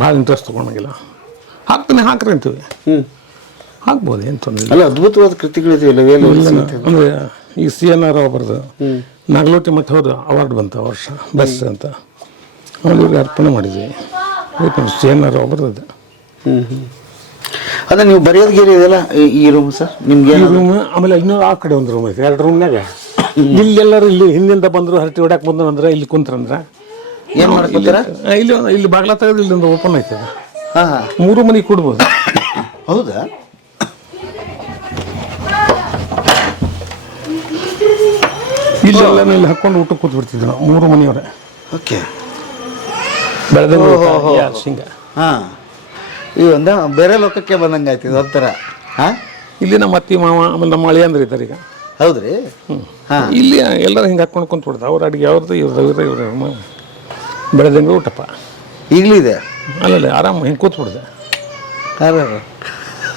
ಭಾಳ ಇಂಟ್ರೆಸ್ಟ್ ತೊಗೊಂಡಂಗಿಲ್ಲ. ಹಾಕ್ತೀನಿ ಹಾಕ್ರಿ ಅಂತೀವಿ. ಹ್ಮ್. ಹಾಕ್ಬೋದು ಏನು ತೊಂದರೆ ಇಲ್ಲ. ಅಲ್ಲ ಅದ್ಭುತವಾದ ಕೃತಿಗಳಿದೆಯಲ್ಲ ವೇಲು ಅಂದರೆ ಈ ಸಿ ಎನ್ ಆರ್ ಬರ್ದು. ನಾಗಲೋಟಿ ಮಠ ಅವರು ಅವಾರ್ಡ್ ಬಂತು ಆ ವರ್ಷ ಬಸ್ ಅಂತ. ಅವ್ರಿಗೆ ಅರ್ಪಣೆ ಮಾಡಿದ್ವಿ. ಸಿ ಎನ್ ಆರ್ ಬರ್ದದ್ದು. ಹ್ಮ್ ಹ್ಮ್. ಅದ ನೀವು ಬರೆಯೋದು ಗೀರಿ ಇದೆಲ್ಲ ಈ- ಈ ರೂಮ್ ಸರ್? ನಿಮ್ಗೆ ಈ ರೂಮ್ ಆಮೇಲೆ ಇನ್ನೊಂದು ಆ ಕಡೆ ಒಂದು ರೂಮ್ ಐತೆ ಎರಡು ರೂಮ್ನಾಗ ಇಲ್ಲೆಲ್ಲರೂ ಇಲ್ಲಿ ಹಿಂದಿಂದ ಬಂದರು ಹರಟಿ ಹೊಡ್ಯಾಕ್ ಬಂದ್ರು ಅಂದ್ರೆ ಇಲ್ಲಿ ಕುಂತ್ರಂದ್ರೆ. ಏನ್ ಮಾಡ್ಕೊತೀರಾ ಇಲ್ಲಿ ಒಂದು- ಇಲ್ಲಿ ಬಾಗ್ಲ ತೆಗೆದು ಇಲ್ಲಿಂದ ಓಪನ್ ಐತದ ಹಾ ಹಾ. ಮೂರು ಮನೆ ಕೊಡ್ಬೋದು. ಹೌದಾ? ಇಲ್ಲೆಲ್ಲ ಇಲ್ಲಿ ಹಾಕೊಂಡು ಊಟ ಕೂತ್ ಬಿಡ್ತಿದ್ವಿ ನಾವು ಮೂರು ಮನೆಯವರೇ. ಓಕೆ. ಬೆಳೆದ ಸಿಂಗ ಹಾ. ಈ ಒಂದು ಬೇರೆ ಲೋಕಕ್ಕೆ ಬಂದಂಗೆ ಆಯ್ತು ಒಂಥರ. ಹಾಂ? ಇಲ್ಲಿ ನಮ್ಮ ಅತ್ತಿ ಮಾವ ಆಮೇಲೆ ನಮ್ಮ ಅಳಿಯಂದ್ರೆ ಇದ್ದಾರೆ ಈಗ. ಹೌದ್ರಿ? ಹಾ. ಇಲ್ಲಿ ಎಲ್ಲರೂ ಹಿಂಗೆ ಹಾಕೊಂಡು ಕುಂತ್ ಬಿಡ್ತಾರೆ ಅವ್ರ ಅಡುಗೆ ಅವ್ರದ್ದು ಇವ್ರದ್ದು ಇವ್ರದ್ದು ಇವ್ರ ಬೆಳೆದಂಗೆ ಊಟಪ್ಪ. ಈಗಲೂ ಇದೆ? ಅಲ್ಲಲ್ಲ ಆರಾಮ ಹಿಂಗೆ ಕೂತ್ ಬಿಡ್ದೆ ಅರೆ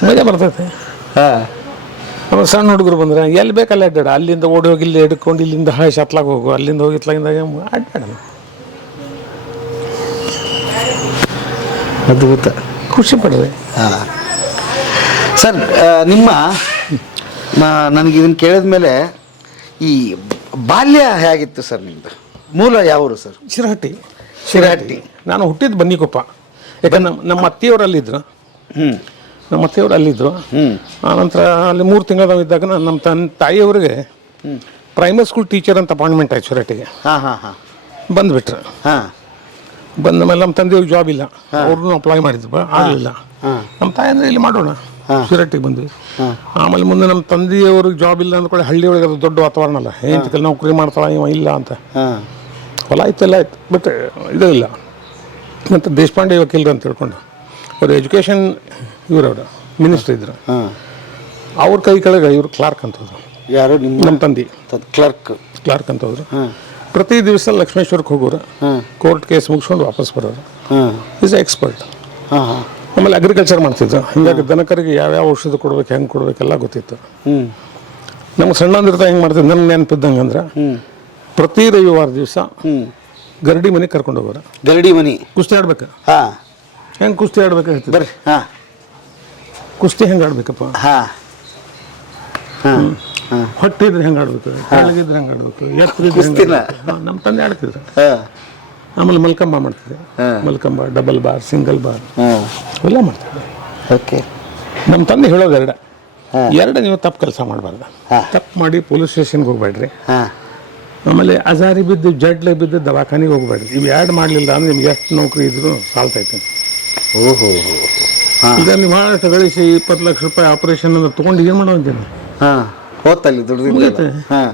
ಮಜಾ ಬರ್ತೈತೆ. ಹಾ. ಆಮೇಲೆ ಸಣ್ಣ ಹುಡುಗರು ಬಂದ್ರೆ ಎಲ್ಲಿ ಬೇಕಲ್ಲ ಅಡ್ಡಾಡ? ಅಲ್ಲಿಂದ ಓಡಿ ಹೋಗಿ ಇಲ್ಲಿ ಹಿಡ್ಕೊಂಡು ಇಲ್ಲಿಂದ ಹಾಯ್ ಶತ್ಲಾಗ ಹೋಗು. ಅಲ್ಲಿಂದ ಹೋಗಿ ಇತ್ಲಾಗಿಂದ ಅಡ್ಡಾಡ ಅದ್ಭುತ ಖುಷಿ ಪಡ್ರಿ ಹಾ. ಸರ್ ನಿಮ್ಮ ನನಗೆ ಇದನ್ನು ಕೇಳಿದ ಮೇಲೆ ಈ ಬಾಲ್ಯ ಹೇಗಿತ್ತು ಸರ್ ನಿಮ್ಮದು ಮೂಲ ಯಾವರು ಸರ್? ಶಿರಹಟ್ಟಿ. ಶಿರಹಟ್ಟಿ. ನಾನು ಹುಟ್ಟಿದ್ದು ಬನ್ನಿಕೊಪ್ಪ. ಯಾಕಂದ್ರೆ ನಮ್ಮ ನಮ್ಮ ಅತ್ತೆಯವ್ರು ಹ್ಞೂ ನಮ್ಮ ಅತ್ತೆಯವರು ಅಲ್ಲಿದ್ದರು ಆ ಆನಂತರ ಅಲ್ಲಿ ಮೂರು ತಿಂಗಳು ಇದ್ದಾಗ ನಾನು ನಮ್ಮ ತನ್ನ ತಾಯಿಯವರಿಗೆ ಪ್ರೈಮರಿ ಸ್ಕೂಲ್ ಟೀಚರ್ ಅಂತ ಅಪಾಯಿಂಟ್ಮೆಂಟ್ ಆಯ್ತು ಶಿರಹಟ್ಟಿಗೆ ಹಾಂ ಹಾಂ ಹಾಂ. ಬಂದುಬಿಟ್ರು. ಹಾಂ. ಬಂದ ಮೇಲೆ ನಮ್ಮ ತಂದೆಯವ್ರಿಗೆ ಜಾಬ್ ಇಲ್ಲ. ಅವ್ರನ್ನೂ ಅಪ್ಲೈ ಮಾಡಿದ್ವಿ ಆಗಲಿಲ್ಲ. ನಮ್ಮ ತಾಯಿ ಅಂದ್ರೆ ಇಲ್ಲಿ ಮಾಡೋಣ. ಸೂರಟ್ಟಿಗೆ ಬಂದ್ವಿ. ಆಮೇಲೆ ಮುಂದೆ ನಮ್ಮ ತಂದೆಯವ್ರಿಗೆ ಜಾಬ್ ಇಲ್ಲ ಅಂದ್ಕೊಳ್ಳಿ ಹಳ್ಳಿ ಒಳಗೆ ಅದು ದೊಡ್ಡ ವಾತಾವರಣ ಅಲ್ಲ. ಹೆಂಡತಿ ನೌಕರಿ ಮಾಡ್ತಾಳ ಇವ ಇಲ್ಲ ಅಂತ. ಹೊಲ ಎಲ್ಲ ಆಯ್ತು. ಬಟ್ ಇದು ಇಲ್ಲ. ಮತ್ತು ದೇಶಪಾಂಡೆ ವಕೀಲರು ಅಂತ ತಿಳ್ಕೊಂಡು. ಅವ್ರ ಎಜುಕೇಷನ್ ಇವರವರು ಮಿನಿಸ್ಟರ್ ಇದ್ರು. ಹಾಂ. ಅವ್ರ ಕೈ ಕೆಳಗೆ ಇವ್ರು ಕ್ಲಾರ್ಕ್ ಅಂತ ಹೋದ್ರು. ಯಾರು? ನಿಮ್ಮ ನಮ್ಮ ತಂದೆ. ಕ್ಲರ್ಕ್ ಕ್ಲಾರ್ಕ್ ಅಂತ ಹೋದ್ರು. ಹಾಂ. ಪ್ರತಿ ದಿವಸ ಲಕ್ಷ್ಮೇಶ್ವರಕ್ಕೆ ಹೋಗೋರು. ಹಾಂ. ಕೋರ್ಟ್ ಕೇಸ್ ಮುಗಿಸ್ಕೊಂಡು ವಾಪಸ್ ಬರೋರು. ಹಾಂ. ಈಸ್ ಎಕ್ಸ್ಪರ್ಟ್ ಹಾಂ ಹಾಂ. ಆಮೇಲೆ ಅಗ್ರಿಕಲ್ಚರ್ ಮಾಡ್ತಿದ್ರು. ಹಿಂಗಾಗಿ ದನಕರಿಗೆ ಯಾವ್ಯಾವ ಔಷಧ ಕೊಡ್ಬೇಕು ಹೆಂಗೆ ಕೊಡ್ಬೇಕೆಲ್ಲ ಗೊತ್ತಿತ್ತು. ನಮ್ಗೆ ಸಣ್ಣಂದಿರ್ತಾ ಹೆಂಗೆ ಮಾಡ್ತಿದ್ರು ನನ್ನ ನೆನಪಿದ್ದಂಗೆ ಅಂದ್ರೆ ಪ್ರತಿ ರವಿವಾರ ದಿವಸ ಗರಡಿ ಮನೆಗೆ ಕರ್ಕೊಂಡು ಹೋಗೋರು. ಗರಡಿ ಮನೆ. ಕುಸ್ತಿ ಆಡ್ಬೇಕು. ಹಾಂ. ಹೆಂಗೆ ಕುಸ್ತಿ ಆಡ್ಬೇಕು ಹೇಳ್ತಿದ್ರು ಬರ್ರಿ ಹಾಂ. ಕುಸ್ತಿ ಹೆಂಗೆ ಆಡ್ಬೇಕಪ್ಪ? ಹಾಂ. ಹಾಂ ಹಾಂ. ಹೊಟ್ಟೆ ಇದ್ರೆ ಹೆಂಗೆ ಆಡ್ಬೇಕು? ಕೆಳಗಿದ್ರೆ ಹೆಂಗೆ ಆಡ್ಬೇಕು? ಎತ್ತರ ಇದ್ರೆ ನಮ್ಮ ತಂದೆ ಆಡ್ತಿದ್ರು. ಆಮೇಲೆ ಮಲ್ಕಂಬ ಮಾಡ್ತಿದ್ದೆ. Mallakhamb double bar single bar ಎಲ್ಲ ಮಾಡ್ತಿದ್ದೆ ಓಕೆ. ನಮ್ಮ ತಂದೆ ಹೇಳೋದು ಎರಡ. ಎರಡು ನೀವು ತಪ್ಪು ಕೆಲಸ ಮಾಡಬಾರ್ದು. ತಪ್ಪು ಮಾಡಿ ಪೊಲೀಸ್ ಸ್ಟೇಷನ್ಗೆ ಹೋಗ್ಬೇಡ್ರಿ. ಆಮೇಲೆ ಅಜಾರಿ ಬಿದ್ದು ಜಡ್ಲೆ ಬಿದ್ದು ದವಾಖಾನೆಗೆ ಹೋಗ್ಬೇಡ್ರಿ. ಇವು ಎರಡು ಮಾಡಲಿಲ್ಲ ಅಂದ್ರೆ ನಿಮ್ಗೆ ಎಷ್ಟು ನೌಕರಿ ಇದ್ರು ಸಾಲ್ತೈತೆ. ಓಹೋ. ಈಗ ನೀವು ಭಾಳಷ್ಟು ಗಳಿಸಿ ಇಪ್ಪತ್ತು ಲಕ್ಷ ರೂಪಾಯಿ ಆಪರೇಷನ್ ಅಂದ್ರೆ ತೊಗೊಂಡು ಏನು ಮಾಡೋ ಅಂತೀನಿ ಹಾಂ ಹೋತಲ್ಲಿ ಮುಗೀತು. ಹಾಂ.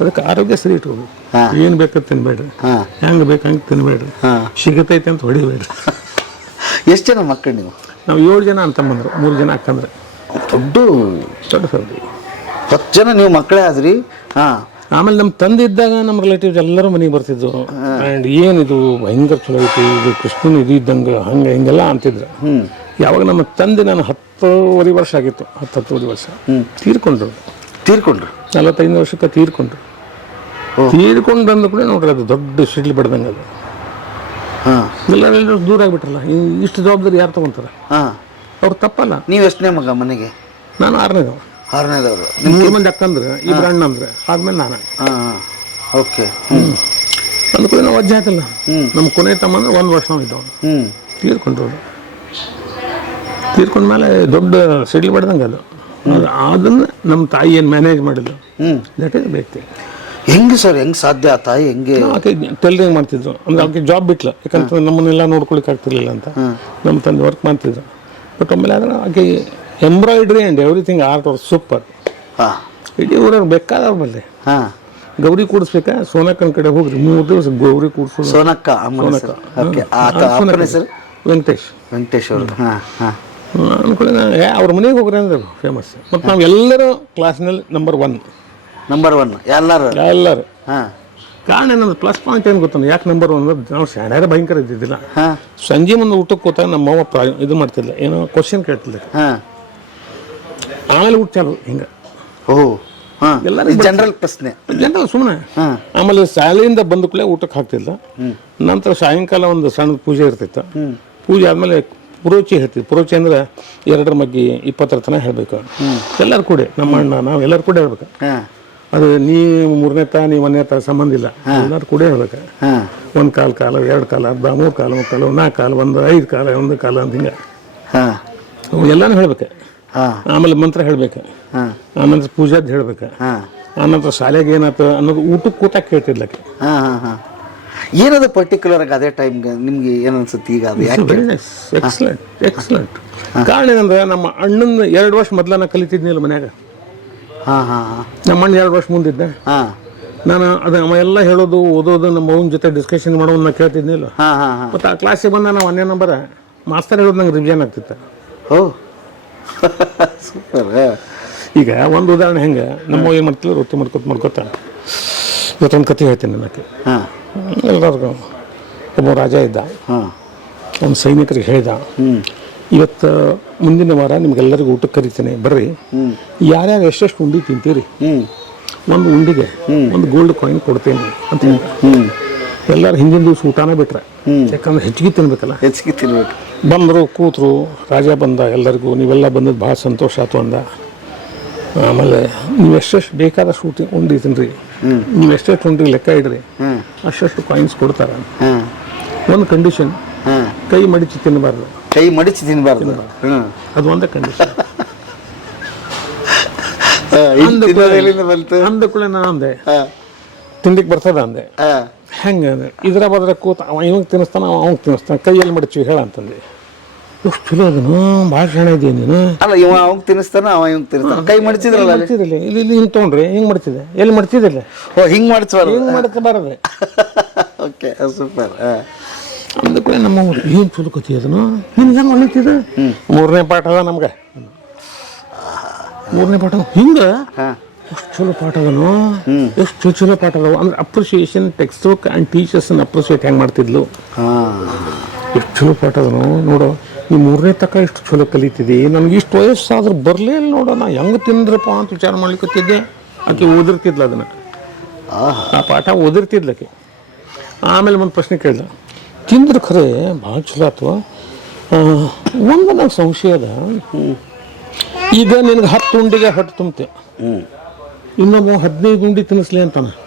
ಅದಕ್ಕೆ ಆರೋಗ್ಯ ಸರಿ ಇಟ್ಕೋಬೇಕು. ಏನು ಬೇಕಾದ್ ತಿನ್ಬೇಡ್ರಿ. ಹಾಂ. ಹೆಂಗೆ ಬೇಕು ಹಂಗೆ ತಿನ್ಬೇಡ್ರಿ. ಹಾಂ. ಸಿಗತೈತೆ ಅಂತ ಹೊಡಿಬೇಡ್ರಿ. ಎಷ್ಟು ಜನ ಮಕ್ಕಳು ನೀವು? ನಾವು ಏಳು ಜನ ಅಂತ ಬಂದ್ರು. ಮೂರು ಜನ ಅಕ್ಕಂದ್ರೆ ದೊಡ್ಡ. ದೊಡ್ಡ ಫ್ಯಾಮಿಲಿ ಹತ್ತು ಜನ ನೀವು ಮಕ್ಕಳೇ ಆದ್ರಿ? ಹಾಂ. ಆಮೇಲೆ ನಮ್ಮ ತಂದೆ ಇದ್ದಾಗ ನಮ್ಮ ರಿಲೇಟಿವ್ಸ್ ಎಲ್ಲರೂ ಮನೆಗೆ ಬರ್ತಿದ್ರು. ಆ್ಯಂಡ್ ಏನಿದು? ಭಯಂಕರ ಚಲೋ ಐತಿ. ಇದು ಕೃಷ್ಣನ ಇದು ಇದ್ದಂಗೆ ಹಂಗೆ ಹಿಂಗೆಲ್ಲ ಅಂತಿದ್ರು. ಯಾವಾಗ ನಮ್ಮ ತಂದೆ ನಾನು ಹತ್ತೂವರೆ ವರ್ಷ ಆಗಿತ್ತು. ಹತ್ತು ಹತ್ತುವರೆ ವರ್ಷ. ತೀರ್ಕೊಂಡ್ರು. ತೀರ್ಕೊಂಡ್ರು? ನಲವತ್ತೈದು ವರ್ಷಕ್ಕೆ ತೀರ್ಕೊಂಡ್ರು. ತೀರ್ಕೊಂಡು ಬಂದ ಕೂಡ ನೋಡ್ರಿ ಅದು ದೊಡ್ಡ ಸಿಡ್ಲಿ ಬಿಡ್ದಂಗೆ ಅದು. ಹಾಂ. ಎಲ್ಲರೆಲ್ಲರೂ ದೂರ ಆಗಿಬಿಟ್ರಲ್ಲ ಇಷ್ಟು ಜವಾಬ್ದಾರಿ ಯಾರು ತಗೊಂತಾರೆ? ಹಾಂ. ಅವ್ರು ತಪ್ಪಲ್ಲ. ನೀವು ಎಷ್ಟನೇ ಮಗ ಮನೆಗೆ? ನಾನು ಆರನೇದವ ಆರನೇದವರು. ಮೂರು ಮಂದಿ ಅಕ್ಕಂದ್ರೆ ಇಬ್ರು ಅಣ್ಣ ಅಂದ್ರೆ ಆದ್ಮೇಲೆ ನಾನು. ಓಕೆ. ಹ್ಞೂ ಅಂದ ಕೂಡ ನಾವು ಅಜ್ಜ ಹಾಕಲ್ಲ ನಮ್ಮ ಕೊನೆ ತಮ್ಮ ಅಂದ್ರೆ ಒಂದು ವರ್ಷ ನಾವು ಹ್ಞೂ ತೀರ್ಕೊಂಡ್ರು ಅವ್ರು. ತೀರ್ಕೊಂಡ್ಮೇಲೆ ದೊಡ್ಡ ಸಿಡ್ಲು ಬಡ್ದಂಗೆ ಅದು. ಅದು- ಅದನ್ನ ನಮ್ಮ ತಾಯಿ ಏನು ಮ್ಯಾನೇಜ್ ಮಾಡಿದ್ಲು? ದಟ್ ಇಸ್ ವ್ಯಕ್ತಿ ಹೆಂಗೆ ಸರ್ ಹೆಂಗೆ ಸಾಧ್ಯ ಆ ತಾಯಿ? ಹೆಂಗೆ? ಆಕೆ ಟೆಲ್ರಿಂಗ್ ಮಾಡ್ತಿದ್ರು. ಅಂದ್ರೆ ಆಕೆ ಜಾಬ್ ಬಿಟ್ಲ. ಯಾಕಂದ್ರೆ ನಮ್ಮನ್ನೆಲ್ಲ ನೋಡ್ಕೊಳಿಕ್ ಆಗ್ತಿರ್ಲಿಲ್ಲ ಅಂತ ನಮ್ಮ ತಂದೆ ವರ್ಕ್ ಮಾಡ್ತಿದ್ರು. ಬಟ್ ಆಮೇಲೆ ಆದ್ರೆ ಆಕೆ ಎಂಬ್ರಾಯ್ಡ್ರಿ ಆ್ಯಂಡ್ ಎವ್ರಿಥಿಂಗ್ ಆರ್ಟ್ ಅವ್ರ ಸೂಪರ್ ಹಾಂ. ಇಡೀ ಊರವ್ರು ಬೇಕಾದವ್ರ ಬಲ್ಲಿ. ಹಾಂ. ಗೌರಿ ಕೂಡಿಸ್ಬೇಕಾ? ಸೋನಕ್ಕನ ಕಡೆ ಹೋಗ್ರಿ ಮೂರು ದಿವಸ ಗೌರಿ ಕೂಡಿಸ್. ಸೋನಕ್ಕ ಹೆಸರು. ವೆಂಕಟೇಶ್. ವೆಂಕಟೇಶ್ ಅವರು ಹಾಂ ಹಾಂ. ಅನ್ಕೊಳ್ಳಿ ಅವ್ರ ಮನೆಗೆ ಹೋಗ್ರಿ ಅಂದ್ರೆ ಫೇಮಸ್ ಮತ್ತು ನಾವು ಎಲ್ಲರೂ ಕ್ಲಾಸ್ನಲ್ಲಿ ನಂಬರ್ ಒನ್ ನಂಬರ್ ಒನ್ ಎಲ್ಲರೂ. ಎಲ್ಲರೂ. ಹಾಂ. ಕಾರಣ ಏನಂದ್ರೆ ಪ್ಲಸ್ ಪಾಯಿಂಟ್ ಏನು ಗೊತ್ತಾನೆ? ಯಾಕೆ ನಂಬರ್ ಒನ್ ಅಂದ್ರೆ ನಾವು ಶಾಣ್ಯಾರ ಭಯಂಕರ ಇದ್ದಿದ್ದಿಲ್ಲ. ಹಾಂ. ಸಂಜೆ ಮುಂದೆ ಊಟಕ್ಕೆ ಕೂತಾಗ ನಮ್ಮ ಅವ್ವ ಪ್ರಾ ಇದು ಮಾಡ್ತಿಲ್ಲ ಏನೋ ಕ್ವಶನ್ ಕೇಳ್ತಿಲ್ಲ ಹಾಂ. ಆಮೇಲೆ ಊಟ ಚಾಲು ಹಿಂಗೆ. ಓ ಹಾಂ. ಎಲ್ಲರಿಗೂ ಜನರಲ್ ಪ್ರಶ್ನೆ. ಜನರಲ್ ಸುಮ್ಮನೆ ಹಾಂ. ಆಮೇಲೆ ಶಾಲೆಯಿಂದ ಬಂದ ಕೂಡಲೇ ಊಟಕ್ಕೆ ಹಾಕ್ತಿಲ್ಲ ನಂತರ ಸಾಯಂಕಾಲ ಒಂದು ಸಣ್ಣ ಪೂಜೆ ಇರ್ತಿತ್ತು. ಪೂಜೆ ಆದಮೇಲೆ ಪುರೋಚಿ ಹೇಳ್ತೀವಿ. ಪುರೋಚಿ ಅಂದ್ರೆ ಎರಡರ ಮಗ್ಗಿ ಇಪ್ಪತ್ತರ ತನಕ ಹೇಳಬೇಕು. ಎಲ್ಲರೂ ಕೂಡ ನಮ್ಮ ಅಣ್ಣ ನಾವು ಎಲ್ಲರೂ ಕೂಡ ಹೇಳ್ಬೇಕು. ಅದು ನೀ ಮೂರನೇ ತಾ ನೀ ಒಂದನೇ ತಾ ಸಂಬಂಧ ಇಲ್ಲ. ಎಲ್ಲರೂ ಕೂಡ ಹೇಳ್ಬೇಕು. ಒಂದು ಕಾಲು ಕಾಲ ಎರಡು ಕಾಲ ಅರ್ಧ ಮೂರು ಕಾಲ ಮೂರು ಕಾಲ ನಾಲ್ಕು ಕಾಲ ಒಂದು ಐದು ಕಾಲ ಒಂದು ಕಾಲ ಅಂತ ಹಿಂಗೆ. ಎಲ್ಲಾನು ಹೇಳ್ಬೇಕು. ಆಮೇಲೆ ಮಂತ್ರ ಹೇಳ್ಬೇಕು. ಆನಂತರ ಪೂಜಾದ್ ಹೇಳ್ಬೇಕು. ಆನಂತರ ಶಾಲೆಗೆ ಏನಾಯ್ತು ಅನ್ನೋದು ಊಟಕ್ಕೆ ಕೂತಾಕ್ ಕೇಳ್ತಿದ್ಲಕ್ಕೆ. ಏನದು ಪರ್ಟಿಕ್ಯುಲರ್ ಆಗಿ ಅದೇ ಟೈಮ್ಗೆ ನಿಮ್ಗೆ ಏನು ಅನ್ಸುತ್ತೆ ಈಗ ಅದು? ಯಾಕೆ? ಎಕ್ಸಲೆಂಟ್ ಎಕ್ಸಲೆಂಟ್ ಕಾರಣ ಏನಂದ್ರೆ ನಮ್ಮ ಅಣ್ಣನ ಎರಡು ವರ್ಷ ಮೊದಲ ನಾ ಕಲಿತಿದ್ನಿಲ್ಲ ಮನ್ಯಾಗ. ಹಾಂ ಹಾಂ ನಮ್ಮ ಅಣ್ಣ ಎರಡು ವರ್ಷ ಮುಂದಿದ್ದೆ. ಹಾಂ. ನಾನು ಅದು ಅವ ಎಲ್ಲ ಹೇಳೋದು ಓದೋದು ನಮ್ಮ ಅವನ ಜೊತೆ ಡಿಸ್ಕಷನ್ ಮಾಡೋದು ನಾ ಕೇಳ್ತಿದ್ನಿಲ್ಲ. ಹಾಂ ಹಾಂ ಹಾಂ. ಮತ್ತು ಆ ಕ್ಲಾಸಿಗೆ ಬಂದ ನಾವು ಅನ್ಯ ನಂಬರ ಮಾಸ್ತರ್ ಹೇಳೋದು ನಂಗೆ ರಿವಿಷನ್ ಆಗ್ತಿತ್ತು ಓ. ಸೂಪರ್ ಈಗ ಒಂದು ಉದಾಹರಣೆ ಹೆಂಗೆ? ನಮ್ಮ ಏನು ಮಾಡ್ತಿಲ್ಲ ರೊಟ್ಟಿ ಮಾಡ್ಕೊತ ಮಾಡ್ಕೊತ. ಇವತ್ತೊಂದು ಕತೆ ಹೇಳ್ತೀನಿ ನನಗೆ. ಹಾಂ. ಎಲ್ಲರಿಗೂ. ಒಬ್ಬ ರಾಜ ಇದ್ದ. ಹಾಂ. ಒಂದು ಸೈನಿಕರಿಗೆ ಹೇಳಿದ ಇವತ್ತು ಮುಂದಿನ ವಾರ ನಿಮ್ಗೆಲ್ಲರಿಗೂ ಊಟಕ್ಕೆ ಕರಿತೀನಿ ಬರ್ರಿ. ಯಾರ್ಯಾರು ಎಷ್ಟೆಷ್ಟು ಉಂಡಿ ತಿಂತೀರಿ? ಒಂದು ಉಂಡಿಗೆ ಒಂದು ಗೋಲ್ಡ್ ಕಾಯಿನ್ ಕೊಡ್ತೇನೆ ಅಂತ ಎಲ್ಲರೂ ಹಿಂದಿನ ದಿವಸ ಊಟನೇ ಬಿಟ್ರೆ. ಯಾಕಂದ್ರೆ ಹೆಚ್ಚಿಗೆ ತಿನ್ಬೇಕಲ್ಲ. ಹೆಚ್ಚಿಗೆ ತಿನ್ಬೇಕು. ಬಂದರು ಕೂತರು ರಾಜ ಬಂದ ಎಲ್ಲರಿಗೂ ನೀವೆಲ್ಲ ಬಂದದ್ದು ಭಾಳ ಸಂತೋಷ ಆಯ್ತು ಅಂದ. ಆಮೇಲೆ ನೀವು ಎಷ್ಟೆಷ್ಟು ಬೇಕಾದ ಶೂಟಿಂಗ್ ಉಂಡಿ ತಿನ್ರಿ ನೀವು ಎಷ್ಟೆಷ್ಟು ಉಂಡ್ರಿ ಲೆಕ್ಕ ಇಡ್ರಿ. ಅಷ್ಟು ಅಷ್ಟೆಷ್ಟು ಕಾಯಿನ್ಸ್ ಕೊಡ್ತಾರ. ಒಂದು ಕಂಡೀಷನ್ ಕೈ ಮಡಿಚಿ ತಿನ್ನಬಾರ್ದು ಕೈ ಮಡಿಚಿ ತಿನ್ನಬಾರ್ದು ಅದು ಒಂದೇ ಕಂಡೀಷನ್ ಅಂದ ಕೂಡ ನಾನು ಅಂದೆ. ತಿಂಡಿಗೆ ಬರ್ತದ ಅಂದೆ. ಹೆಂಗ ಇದ್ರ ಬದ್ರ ಕೂತ ಅವ ಇವಂಗೆ ತಿನ್ನಿಸ್ತಾನ ಅವ ಅವ್ನಿಗೆ ತಿನ್ನಿಸ್ತಾನ ಕೈಯಲ್ಲಿ ಮಡಚಿ ಹೇಳ ಅಂತಂದೆ. ಎಷ್ಟು ಚಲೋ ಅದನು ಭಾಳ ಶಾಣೆ ಇದೆಯಾ ನೀನು. ಅಲ್ಲ ಇವ ಅವಂಗ್ ತಿನ್ನಿಸ್ತಾನ ಅವ ಇವಂಗ್ ತಿನ್ನಿಸ್ತಾನ. ಕೈ ಮಡಿಚಿದ್ರಲ್ಲ ಅಲ್ಲಿ? ಇಲ್ಲಿ ಇಲ್ಲಿ ಹಿಂಗೆ ತೊಗೊಂಡ್ರಿ ಹಿಂಗೆ ಮಡ್ಚಿದೆ. ಎಲ್ಲಿ ಮಡ್ಚಿದಿಲ್ಲ ಓ ಹಿಂಗ್ ಮಾಡಿಸ್ಬಾರ್ದು ಹಿಂಗೆ ಮಡ್ಚಬಾರದೆ ಓಕೆ ಸೂಪರ್ ಅಂದಕ್ಕೆ ಅಂದ ಕೂಡ ನಮ್ಮ ಏನು ಚಲೋ ಕತಿ ಅದನು ನಿನ್ಗೆ ಹೆಂಗೆ ಹೊಳಿತಿದ ಮೂರನೇ ಪಾಠ ಅದ ನಮ್ಗೆ. ಮೂರನೇ ಪಾಠ ಹಿಂಗೆ? ಹಾಂ. ಎಷ್ಟು ಚಲೋ ಪಾಠ ಅದನು ಎಷ್ಟು ಚಲೋ ಪಾಠ ಅದಾವ? ಅಂದ್ರೆ ಅಪ್ರಿಸಿಯೇಷನ್ ಟೆಕ್ಸ್ಟ್ ಬುಕ್ ಆ್ಯಂಡ್ ಟೀಚರ್ಸನ್ನ ಅಪ್ರಿಸಿಯೇಟ್ ಹೆಂಗೆ ಮಾಡ್ತಿದ್ಲು? ಹಾಂ. ಎಷ್ಟು ಚಲೋ ಪಾಠ ಅದನು ನೋಡು. ನೀವು ಮೂರನೇ ತಕ ಇಷ್ಟು ಚಲೋ ಕಲಿತಿದ್ದೆ ನನಗೆ ಇಷ್ಟು ವಯಸ್ಸಾದ್ರೆ ಬರಲೇ ಇಲ್ಲ ನೋಡೋಣ ಹೆಂಗೆ ತಿಂದ್ರಪ್ಪ ಅಂತ ವಿಚಾರ ಮಾಡ್ಲಿಕ್ಕತ್ತಿದ್ದೆ ಆಕೆ ಓದಿರ್ತಿದ್ಲ ಅದನ್ನು. ಆಹಾ. ಆ ಪಾಠ ಓದಿರ್ತಿದ್ಲಕ್ಕೆ ಆಮೇಲೆ ಒಂದು ಪ್ರಶ್ನೆ ಕೇಳ್ದ. ತಿಂದ್ರೆ ಖರೆ ಭಾಳ ಚಲೋ ಆತು. ಆ, ಒಂದು ನಂಗೆ ಸಂಶಯ ಅದ. ಈಗ ನಿನಗೆ ಹತ್ತು ಉಂಡಿಗೆ ಹೊಟ್ಟೆ ತುಂಬತೆ. ಹ್ಞೂ ಇನ್ನೊಬ್ಬ ಹದಿನೈದು ಉಂಡಿ ತಿನ್ನಿಸ್ಲಿ ಅಂತಾನೆ.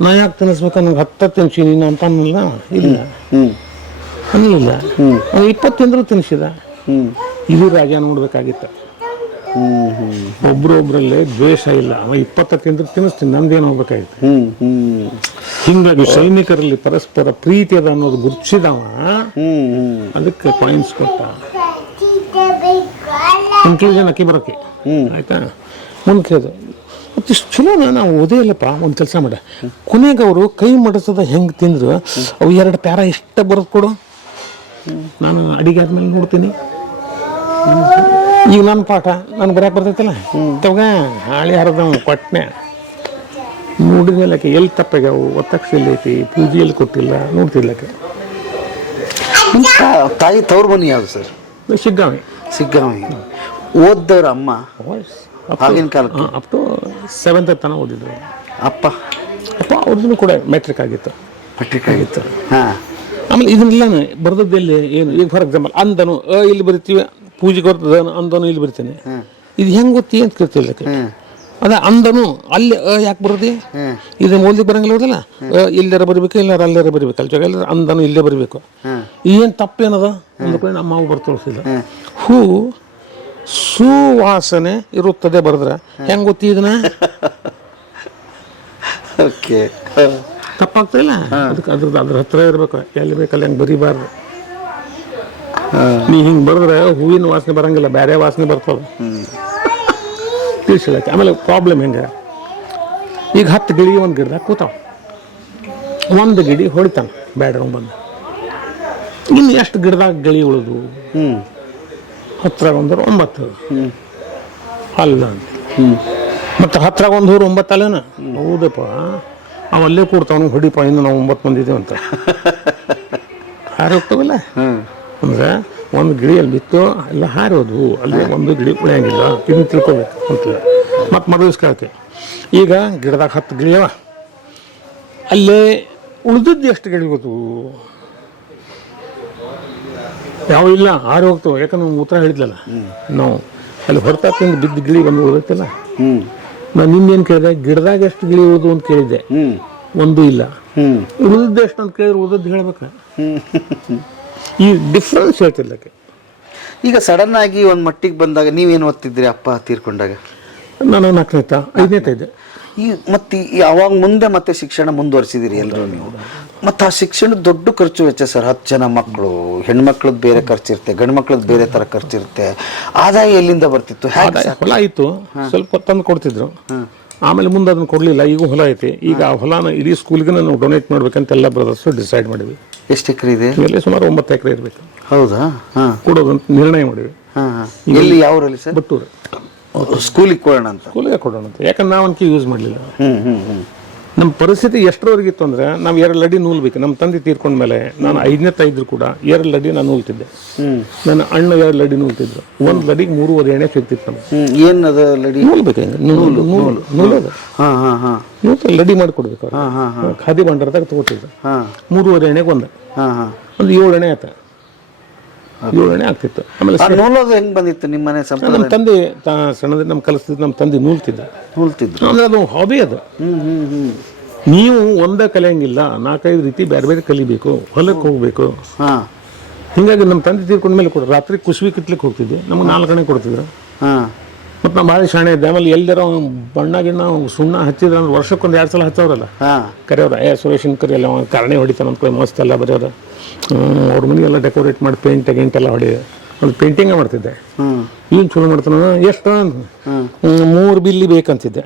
ನಾ ಯಾಕೆ ತಿನ್ನಿಸ್ಬೇಕು? ನನಗೆ ಹತ್ತ ತಿನ್ಸಿ ನೀನು ಅಂತಾನಲ್ಲ ಇಲ್ಲ. ಹ್ಞೂ ಅನ್ನಲಿಲ್ಲ ಅವ್ನು ಇಪ್ಪತ್ತು ತಿಂದ್ರು ತಿನ್ಸಿದ. ಹ್ಞೂ ಇದು ರಾಜ ನೋಡ್ಬೇಕಾಗಿತ್ತ. ಒಬ್ರೊಬ್ರಲ್ಲೇ ದ್ವೇಷ ಇಲ್ಲ. ಅವ ಇಪ್ಪತ್ತ ತಿಂದ್ರು ತಿನ್ನಿಸ್ತೀನಿ ನಂದೇನು ಹ್ಞೂ ಹಿಂಗಾಗಿ ಸೈನಿಕರಲ್ಲಿ ಪರಸ್ಪರ ಪ್ರೀತಿ ಅದ ಅನ್ನೋದು ಗುರುತಿಸಿದವ ಅದಕ್ಕೆ ಪಾಯಿಂಟ್ಸ್ ಕೊಟ್ಟ. ಕನ್ಕ್ಲೂಷನ್ ಅಕ್ಕಿ ಬರೋಕೆ ಆಯ್ತಾ? ಮುಂದೆ ಕೇಳಿದ್ರು ಮತ್ತಿಷ್ಟು ಚಲೋ ನಾವು ಓದೇ ಇಲ್ಲಪ್ಪ ಒಂದು ಕೆಲಸ ಮಾಡ. ಕೊನೆಗೆ ಅವರು ಕೈ ಮಡಸದ ಹೆಂಗೆ ತಿಂದ್ರು ಅವು ಎರಡು ಪ್ಯಾರ ಇಷ್ಟ ಬರೋದು ಕೊಡು? ನಾನು ಅಡಿಗೆ ಆದ್ಮೇಲೆ ನೋಡ್ತೀನಿ ಈಗ ನನ್ನ ಪಾಠ ನಾನು ಬರಕ್ಕೆ ಬರ್ತೈತಲ್ಲ? ತಗ ಹಾಳಿ ಹರಿದವ ಕೊಟ್ಟನೆ ನೋಡಿದ್ಮೇಲೆ ಆಕೆ ಎಲ್ಲಿ ತಪ್ಪಾಗ್ಯಾವು? ಒತ್ತಕ್ಷ ಎಲ್ಲಿ ಐತಿ? ಪೂಜೆ ಎಲ್ಲಿ ಕೊಟ್ಟಿಲ್ಲ? ನೋಡ್ತಿದ್ಲಕ್ಕೆ ತಾಯಿ ತವ್ರ ಮನೆ ಯಾವುದು ಸರ್? ಸಿಗ್ಗಾವಿ ಸಿಗ್ಗಾವಿ ಓದ್ದವ್ರ ಅಮ್ಮ? ಆಗಿನ ಕಾಲಕ್ಕೆ? ಅಪ್ ಟು ಸೆವೆಂತ್ ತನಕ ಓದಿದ್ರು ಅಪ್ಪ? ಅಪ್ಪ ಅವ್ರದ್ದು ಕೂಡ ಮೆಟ್ರಿಕ್ ಆಗಿತ್ತು. ಮೆಟ್ರಿಕ್ ಆಗಿತ್ತು. ಹಾಂ. ಆಮೇಲೆ ಇದನ್ನೆಲ್ಲ ಬರ್ದದ್ದೆಲ್ಲಿ ಏನು? ಈಗ ಫಾರ್ ಎಕ್ಸಾಂಪಲ್ ಅಂದನು ಅ ಇಲ್ಲಿ ಬರಿತೀವಿ ಪೂಜೆ ಬರ್ತದ ಅಂದನು ಇಲ್ಲಿ ಬರಿತೇನೆ. ಇದು ಹೆಂಗೆ ಗೊತ್ತಿ ಅಂತ ಕೇಳ್ತಿಲ್ಲ ಅದ ಅಂದನು ಅಲ್ಲಿ ಅ ಯಾಕೆ ಬರೋದಿ? ಇದು ಓದ್ಲಿಕ್ಕೆ ಬರಂಗಿಲ್ಲ ಹೌದಲ್ಲ ಅ ಇಲ್ಲರ ಬರಬೇಕು ಇಲ್ಲಾರ ಅಲ್ಲರ ಬರಬೇಕು. ಅಲ್ಲಿ ಜಾಗ ಅಂದನು ಇಲ್ಲೇ ಬರಬೇಕು. ಏನು ತಪ್ಪೇನದ? ಅಂದ್ಕೊಂಡು ನಮ್ಮ ಮಾವು ಬರ್ತೋಳಿಸಿದ ಹೂ. ಸುವಾಸನೆ ಇರುತ್ತದೆ ಬರೆದ್ರೆ. ಹೆಂಗ್ ಗೊತ್ತಿ ಇದನ್ನ? ಓಕೆ ತಪ್ಪಾಗ್ತಾ ಇಲ್ಲ ಅದಕ್ಕೆ ಅದ್ರದ್ದು ಅದ್ರ ಹತ್ರ ಇರ್ಬೇಕು. ಎಲ್ಲಿ ಬೇಕಲ್ಲಿ ಹಂಗೆ ಬರಿಬಾರ್ದು. ನೀ ಹಿಂಗೆ ಬರೆದ್ರೆ ಹೂವಿನ ವಾಸನೆ ಬರಂಗಿಲ್ಲ ಬೇರೆ ವಾಸನೆ ಬರ್ತದೆ. ತಿಳಿಸಿಲ್ಲಕ್ಕೆ ಆಮೇಲೆ ಪ್ರಾಬ್ಲಮ್ ಹೆಂಗೆ? ಈಗ ಹತ್ತು ಗಿಡಿ ಒಂದು ಗಿಡದಾಗ ಕೂತಾವ. ಒಂದು ಗಿಡಿ ಹೊಡಿತಾನೆ ಬ್ಯಾಡ್ರೂಮ್ ಬಂದು. ಇನ್ನು ಎಷ್ಟು ಗಿಡದಾಗ ಗಿಳಿ ಉಳಿದು? ಹ್ಞೂ ಒಂದೂರು ಒಂದ್ರೆ ಒಂಬತ್ತು. ಅಲ್ಲ ಮತ್ತು ಹತ್ರ ಒಂದು ಊರು ಒಂಬತ್ತು ಅಲ್ಲೇನ ಹೌದಪ್ಪ. ಅವ ಅಲ್ಲೇ ಕೊಡ್ತಾವನು ಹೊಡಿಪ ಇನ್ನು ನಾವು ಒಂಬತ್ತು ಮಂದಿ ಇದೀವಿ ಅಂತ. ಹಾರಿ ಹೋಗ್ತಾವಲ್ಲ? ಅಂದ್ರೆ ಒಂದು ಗಿಳಿಯಲ್ಲಿ ಬಿತ್ತು ಎಲ್ಲ ಹಾರೋದು. ಅಲ್ಲಿ ಒಂದು ಗಿಳಿ ಉಳಿಯಂಗಿಲ್ಲ ತಿಂದು ತಿಳ್ಕೊಬೇಕು ಅಂತ ಮತ್ತು ಮರಳಿಸ್ಕೊಳಕ್ಕೆ ಈಗ ಗಿಡದಾಗ ಹತ್ತು ಗಿಳಿಯವ ಅಲ್ಲೇ ಉಳಿದದ್ದು ಎಷ್ಟು ಗಿಳಿ ಗೊತ್ತು? ಯಾವ ಇಲ್ಲ ಹಾರಿ ಹೋಗ್ತಾವ. ಯಾಕಂದ್ರೆ ಉತ್ತರ ಹೇಳಿದ್ಲಲ್ಲ. ನಾವು ಅಲ್ಲಿ ಹೊರತಾ ತಿಂದು ಬಿದ್ದ ಗಿಳಿ ಬಂದು ಉಳಿದೈತಲ್ಲ ಹ್ಞೂ ನಾನು ನಿನ್ನೇನು ಕೇಳಿದೆ? ಗಿಡದಾಗ ಎಷ್ಟು ಗಿಳಿ ಉಳಿದು ಅಂತ ಕೇಳಿದ್ದೆ. ಒಂದು ಇಲ್ಲ. ಹ್ಞೂ ಎಷ್ಟು ಅಂತ ಕೇಳಿದ್ರೆ ಉಳಿದದ್ದು ಹೇಳ್ಬೇಕು. ಈ ಡಿಫ್ರೆನ್ಸ್ ಹೇಳ್ತಿರ್ಲಕ್ಕೆ. ಈಗ ಸಡನ್ ಆಗಿ ಒಂದು ಮಟ್ಟಿಗೆ ಬಂದಾಗ ನೀವೇನು ಓದ್ತಿದ್ರಿ ಅಪ್ಪ ತೀರ್ಕೊಂಡಾಗ? ನಾನು ನಾಲ್ಕನೇತ ಐದನೇತ ಇದ್ದೆ. ಈ ಮತ್ತೆ ಈ ಅವಾಗ ಮುಂದೆ ಮತ್ತೆ ಶಿಕ್ಷಣ ಮುಂದುವರಿಸಿದಿರಿ ಎಲ್ಲರೂ ನೀವು. ಮತ್ತು ಆ ಶಿಕ್ಷಣ ದೊಡ್ಡ ಖರ್ಚು ವೆಚ್ಚ ಸರ್. ಹತ್ತು ಜನ ಮಕ್ಕಳು ಹೆಣ್ಮಕ್ಳದ್ದು ಬೇರೆ ಖರ್ಚಿರುತ್ತೆ ಗಂಡು ಮಕ್ಳದ್ದು ಬೇರೆ ಥರ ಖರ್ಚಿರುತ್ತೆ. ಆದಾಯ ಎಲ್ಲಿಂದ ಬರ್ತಿತ್ತು? ಆದಾಯ ಹೊಲ ಇತ್ತು ಸ್ವಲ್ಪ ತಂದು ಕೊಡ್ತಿದ್ರು. ಆಮೇಲೆ ಮುಂದೆ ಅದನ್ನ ಕೊಡಲಿಲ್ಲ. ಈಗ ಹೊಲ ಐತಿ. ಈಗ ಆ ಹೊಲನ ಇಡೀ ಸ್ಕೂಲ್ಗೆ ನಾವು ಡೊನೇಟ್ ಮಾಡ್ಬೇಕಂತ ಎಲ್ಲ ಬ್ರದರ್ಸ್ ಡಿಸೈಡ್ ಮಾಡಿವಿ ಎಷ್ಟು ಎಕರೆ ಇದೆ? ಮೇಲೆ ಸುಮಾರು ಒಂಬತ್ತು ಎಕರೆ ಇರಬೇಕು. ಹೌದಾ? ಹಾಂ. ಕೊಡೋದಂತ ನಿರ್ಣಯ ಮಾಡಿವಿ ಎಲ್ಲಿ ಯಾವ ಊರಲ್ಲಿ ಸರ್? ಬಟ್ಟೂರು. ಸ್ಕೂಲಿಗೆ ಕೊಡೋಣ ಅಂತ. ಸ್ಕೂಲಿಗೆ ಕೊಡೋಣ ಅಂತ. ಯಾಕಂದ್ರೆ ನಾವು ಅನ್ಕಿ ಯೂಸ್ ಮಾಡಲಿಲ್ಲ. ಹ್ಞೂ ಹ್ಞೂ ಹ್ಞೂ ನಮ್ಮ ಪರಿಸ್ಥಿತಿ ಎಷ್ಟರವರೆಗಿತ್ತು ಅಂದ್ರೆ ನಾವು ಎರಡು ಲಡಿ ನೂಲ್ಬೇಕು. ನಮ್ಮ ತಂದೆ ತೀರ್ಕೊಂಡ ಮೇಲೆ ನಾನು ಐದನೇ ತೈದ್ರು ಕೂಡ ಎರಡು ಲಡಿ ನಾನು ನೂಲ್ತಿದ್ದೆ. ನನ್ನ ಅಣ್ಣ ಎರಡು ಲಡಿ ನೂಲ್ತಿದ್ರು. ಒಂದು ಲಡಿಗೆ ಮೂರುವರೆ ಎಣ್ಣೆ ಸಿಗ್ತಿತ್ತು ನಮ್ಗೆ. ಏನದ ಏನು ಅದು ಲಡಿ? ನೂಲ್ಬೇಕು ಹೆಂಗೆ? ನೂಲು ನೂಲು ನೂಲೋದು ಹಾಂ ಹಾಂ ಹಾಂ. ನೂಲು ಲಡಿ ಮಾಡಿಕೊಡ್ಬೇಕು. ಖಾದಿ ಭಂಡಾರದಾಗ ತಗೋತಿದ್ರು. ಹಾಂ. ಮೂರುವರೆ ಎಣ್ಣೆಗೆ ಒಂದು. ಹಾಂ ಹಾಂ. ಒಂದು ಏಳು ಎಣ್ಣೆ ಆಯ್ತು. ಎಣ್ಣೆ ಆಗ್ತಿತ್ತು. ಆಮೇಲೆ ನೂಲೋದು ಹೆಂಗೆ ಬಂದಿತ್ತು ನಿಮ್ಮ ಮನೆ ನಮ್ಮ ತಂದೆ ಸಣ್ಣದ ನಮ್ಮ ಕಲಿಸ್ತಿದ್ದು ನಮ್ಮ ತಂದೆ ನೂಲ್ತಿದ್ದ. ನೂಲ್ತಿದ್ರು. ಅಂದ್ರೆ ಅದು ಹಾಬಿ ಅದು. ನೀವು ಒಂದೇ ಕಲಿಯಂಗಿಲ್ಲ ನಾಲ್ಕೈದು ರೀತಿ ಬೇರೆ ಬೇರೆ ಕಲಿಬೇಕು ಹೊಲಕ್ಕೆ ಹೋಗ್ಬೇಕು. ಹಾಂ. ಹಿಂಗಾಗಿ ನಮ್ಮ ತಂದೆ ತೀರ್ಕೊಂಡ ಮೇಲೆ ಕೂಡ ರಾತ್ರಿ ಕುಸುವಿ ಕಿತ್ಲಿಕ್ಕೆ ಹೋಗ್ತಿದ್ವಿ. ನಮ್ಗೆ ನಾಲ್ಕು ಗಂಟೆ ಕೊಡ್ತಿದ್ರು. ಹಾಂ. ಮತ್ತು ನಮ್ಮ ಭಾಳ ಶಾಣೆ ಇದ್ದೆ ಆಮೇಲೆ ಎಲ್ಲರ ಬಣ್ಣ ಗಿಣ್ಣ ಸುಣ್ಣ ಹಚ್ಚಿದ್ರೆ ಅಂದ್ರೆ ವರ್ಷಕ್ಕೊಂದು ಎರಡು ಸಲ ಹಚ್ಚವ್ರಲ್ಲ. ಕರೆಯವ್ರ ಏ ಸುರೇಶನ್ ಕರಿಯಲ್ಲ ಅವ ಕಾರಣೆ ಹೊಡಿತಾನೆ ಅಂದ್ಕೊಳ್ಳಿ ಮಸ್ತ್ ಎಲ್ಲ ಬರೆಯೋರು ಅವ್ರ ಮನೆಯೆಲ್ಲ ಡೆಕೋರೇಟ್ ಮಾಡಿ ಪೇಂಟ್ ಗಿಂಟ್ ಎಲ್ಲ ಹೊಡಿ ಒಂದು ಪೇಂಟಿಂಗೇ ಮಾಡ್ತಿದ್ದೆ. ಏನು ಚಲೋ ಮಾಡ್ತಾನ ಎಷ್ಟು ಮೂರು ಬಿಲ್ಲಿ ಬೇಕಂತಿದ್ದೆ.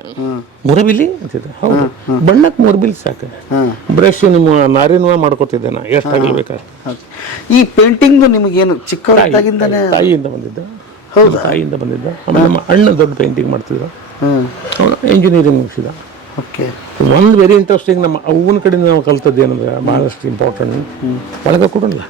ಮೂರು ಬಿಲ್ಲಿ ಅಂತಿದ್ದೆ? ಹೌದು. ಬಣ್ಣಕ್ಕೆ ಮೂರು ಬಿಲ್ ಸಾಕು. ಬ್ರಷ್ ನಿಮ್ಮ ನಾರಿನ ಮಾಡ್ಕೊತಿದ್ದೆ ನಾ ಎಷ್ಟು ಆಗಲ್ಬೇಕಾದ್ರೆ ಈ ಪೇಂಟಿಂಗ್ ನಿಮಗೇನು ಚಿಕ್ಕ ತಾಯಿಯಿಂದ ಬಂದಿದ್ದ. ಹೌದು? ತಾಯಿಯಿಂದ ಬಂದಿದ್ದ. ಆಮೇಲೆ ನಮ್ಮ ಅಣ್ಣ ದೊಡ್ಡ ಪೇಂಟಿಂಗ್ ಮಾಡ್ತಿದ್ರು. ಅವನು ಇಂಜಿನಿಯರಿಂಗ್ ಮುಗಿಸಿದ. ಓಕೆ ಒಂದು ವೆರಿ ಇಂಟ್ರೆಸ್ಟಿಂಗ್ ನಮ್ಮ ಅವ್ವನ ಕಡೆಯಿಂದ ನಾವು ಕಲ್ತದ್ದು ಏನಂದ್ರೆ ಭಾಳಷ್ಟು ಇಂಪಾರ್ಟೆಂಟ್ ಒಳಗೆ ಕೊಡೋಲ್ಲ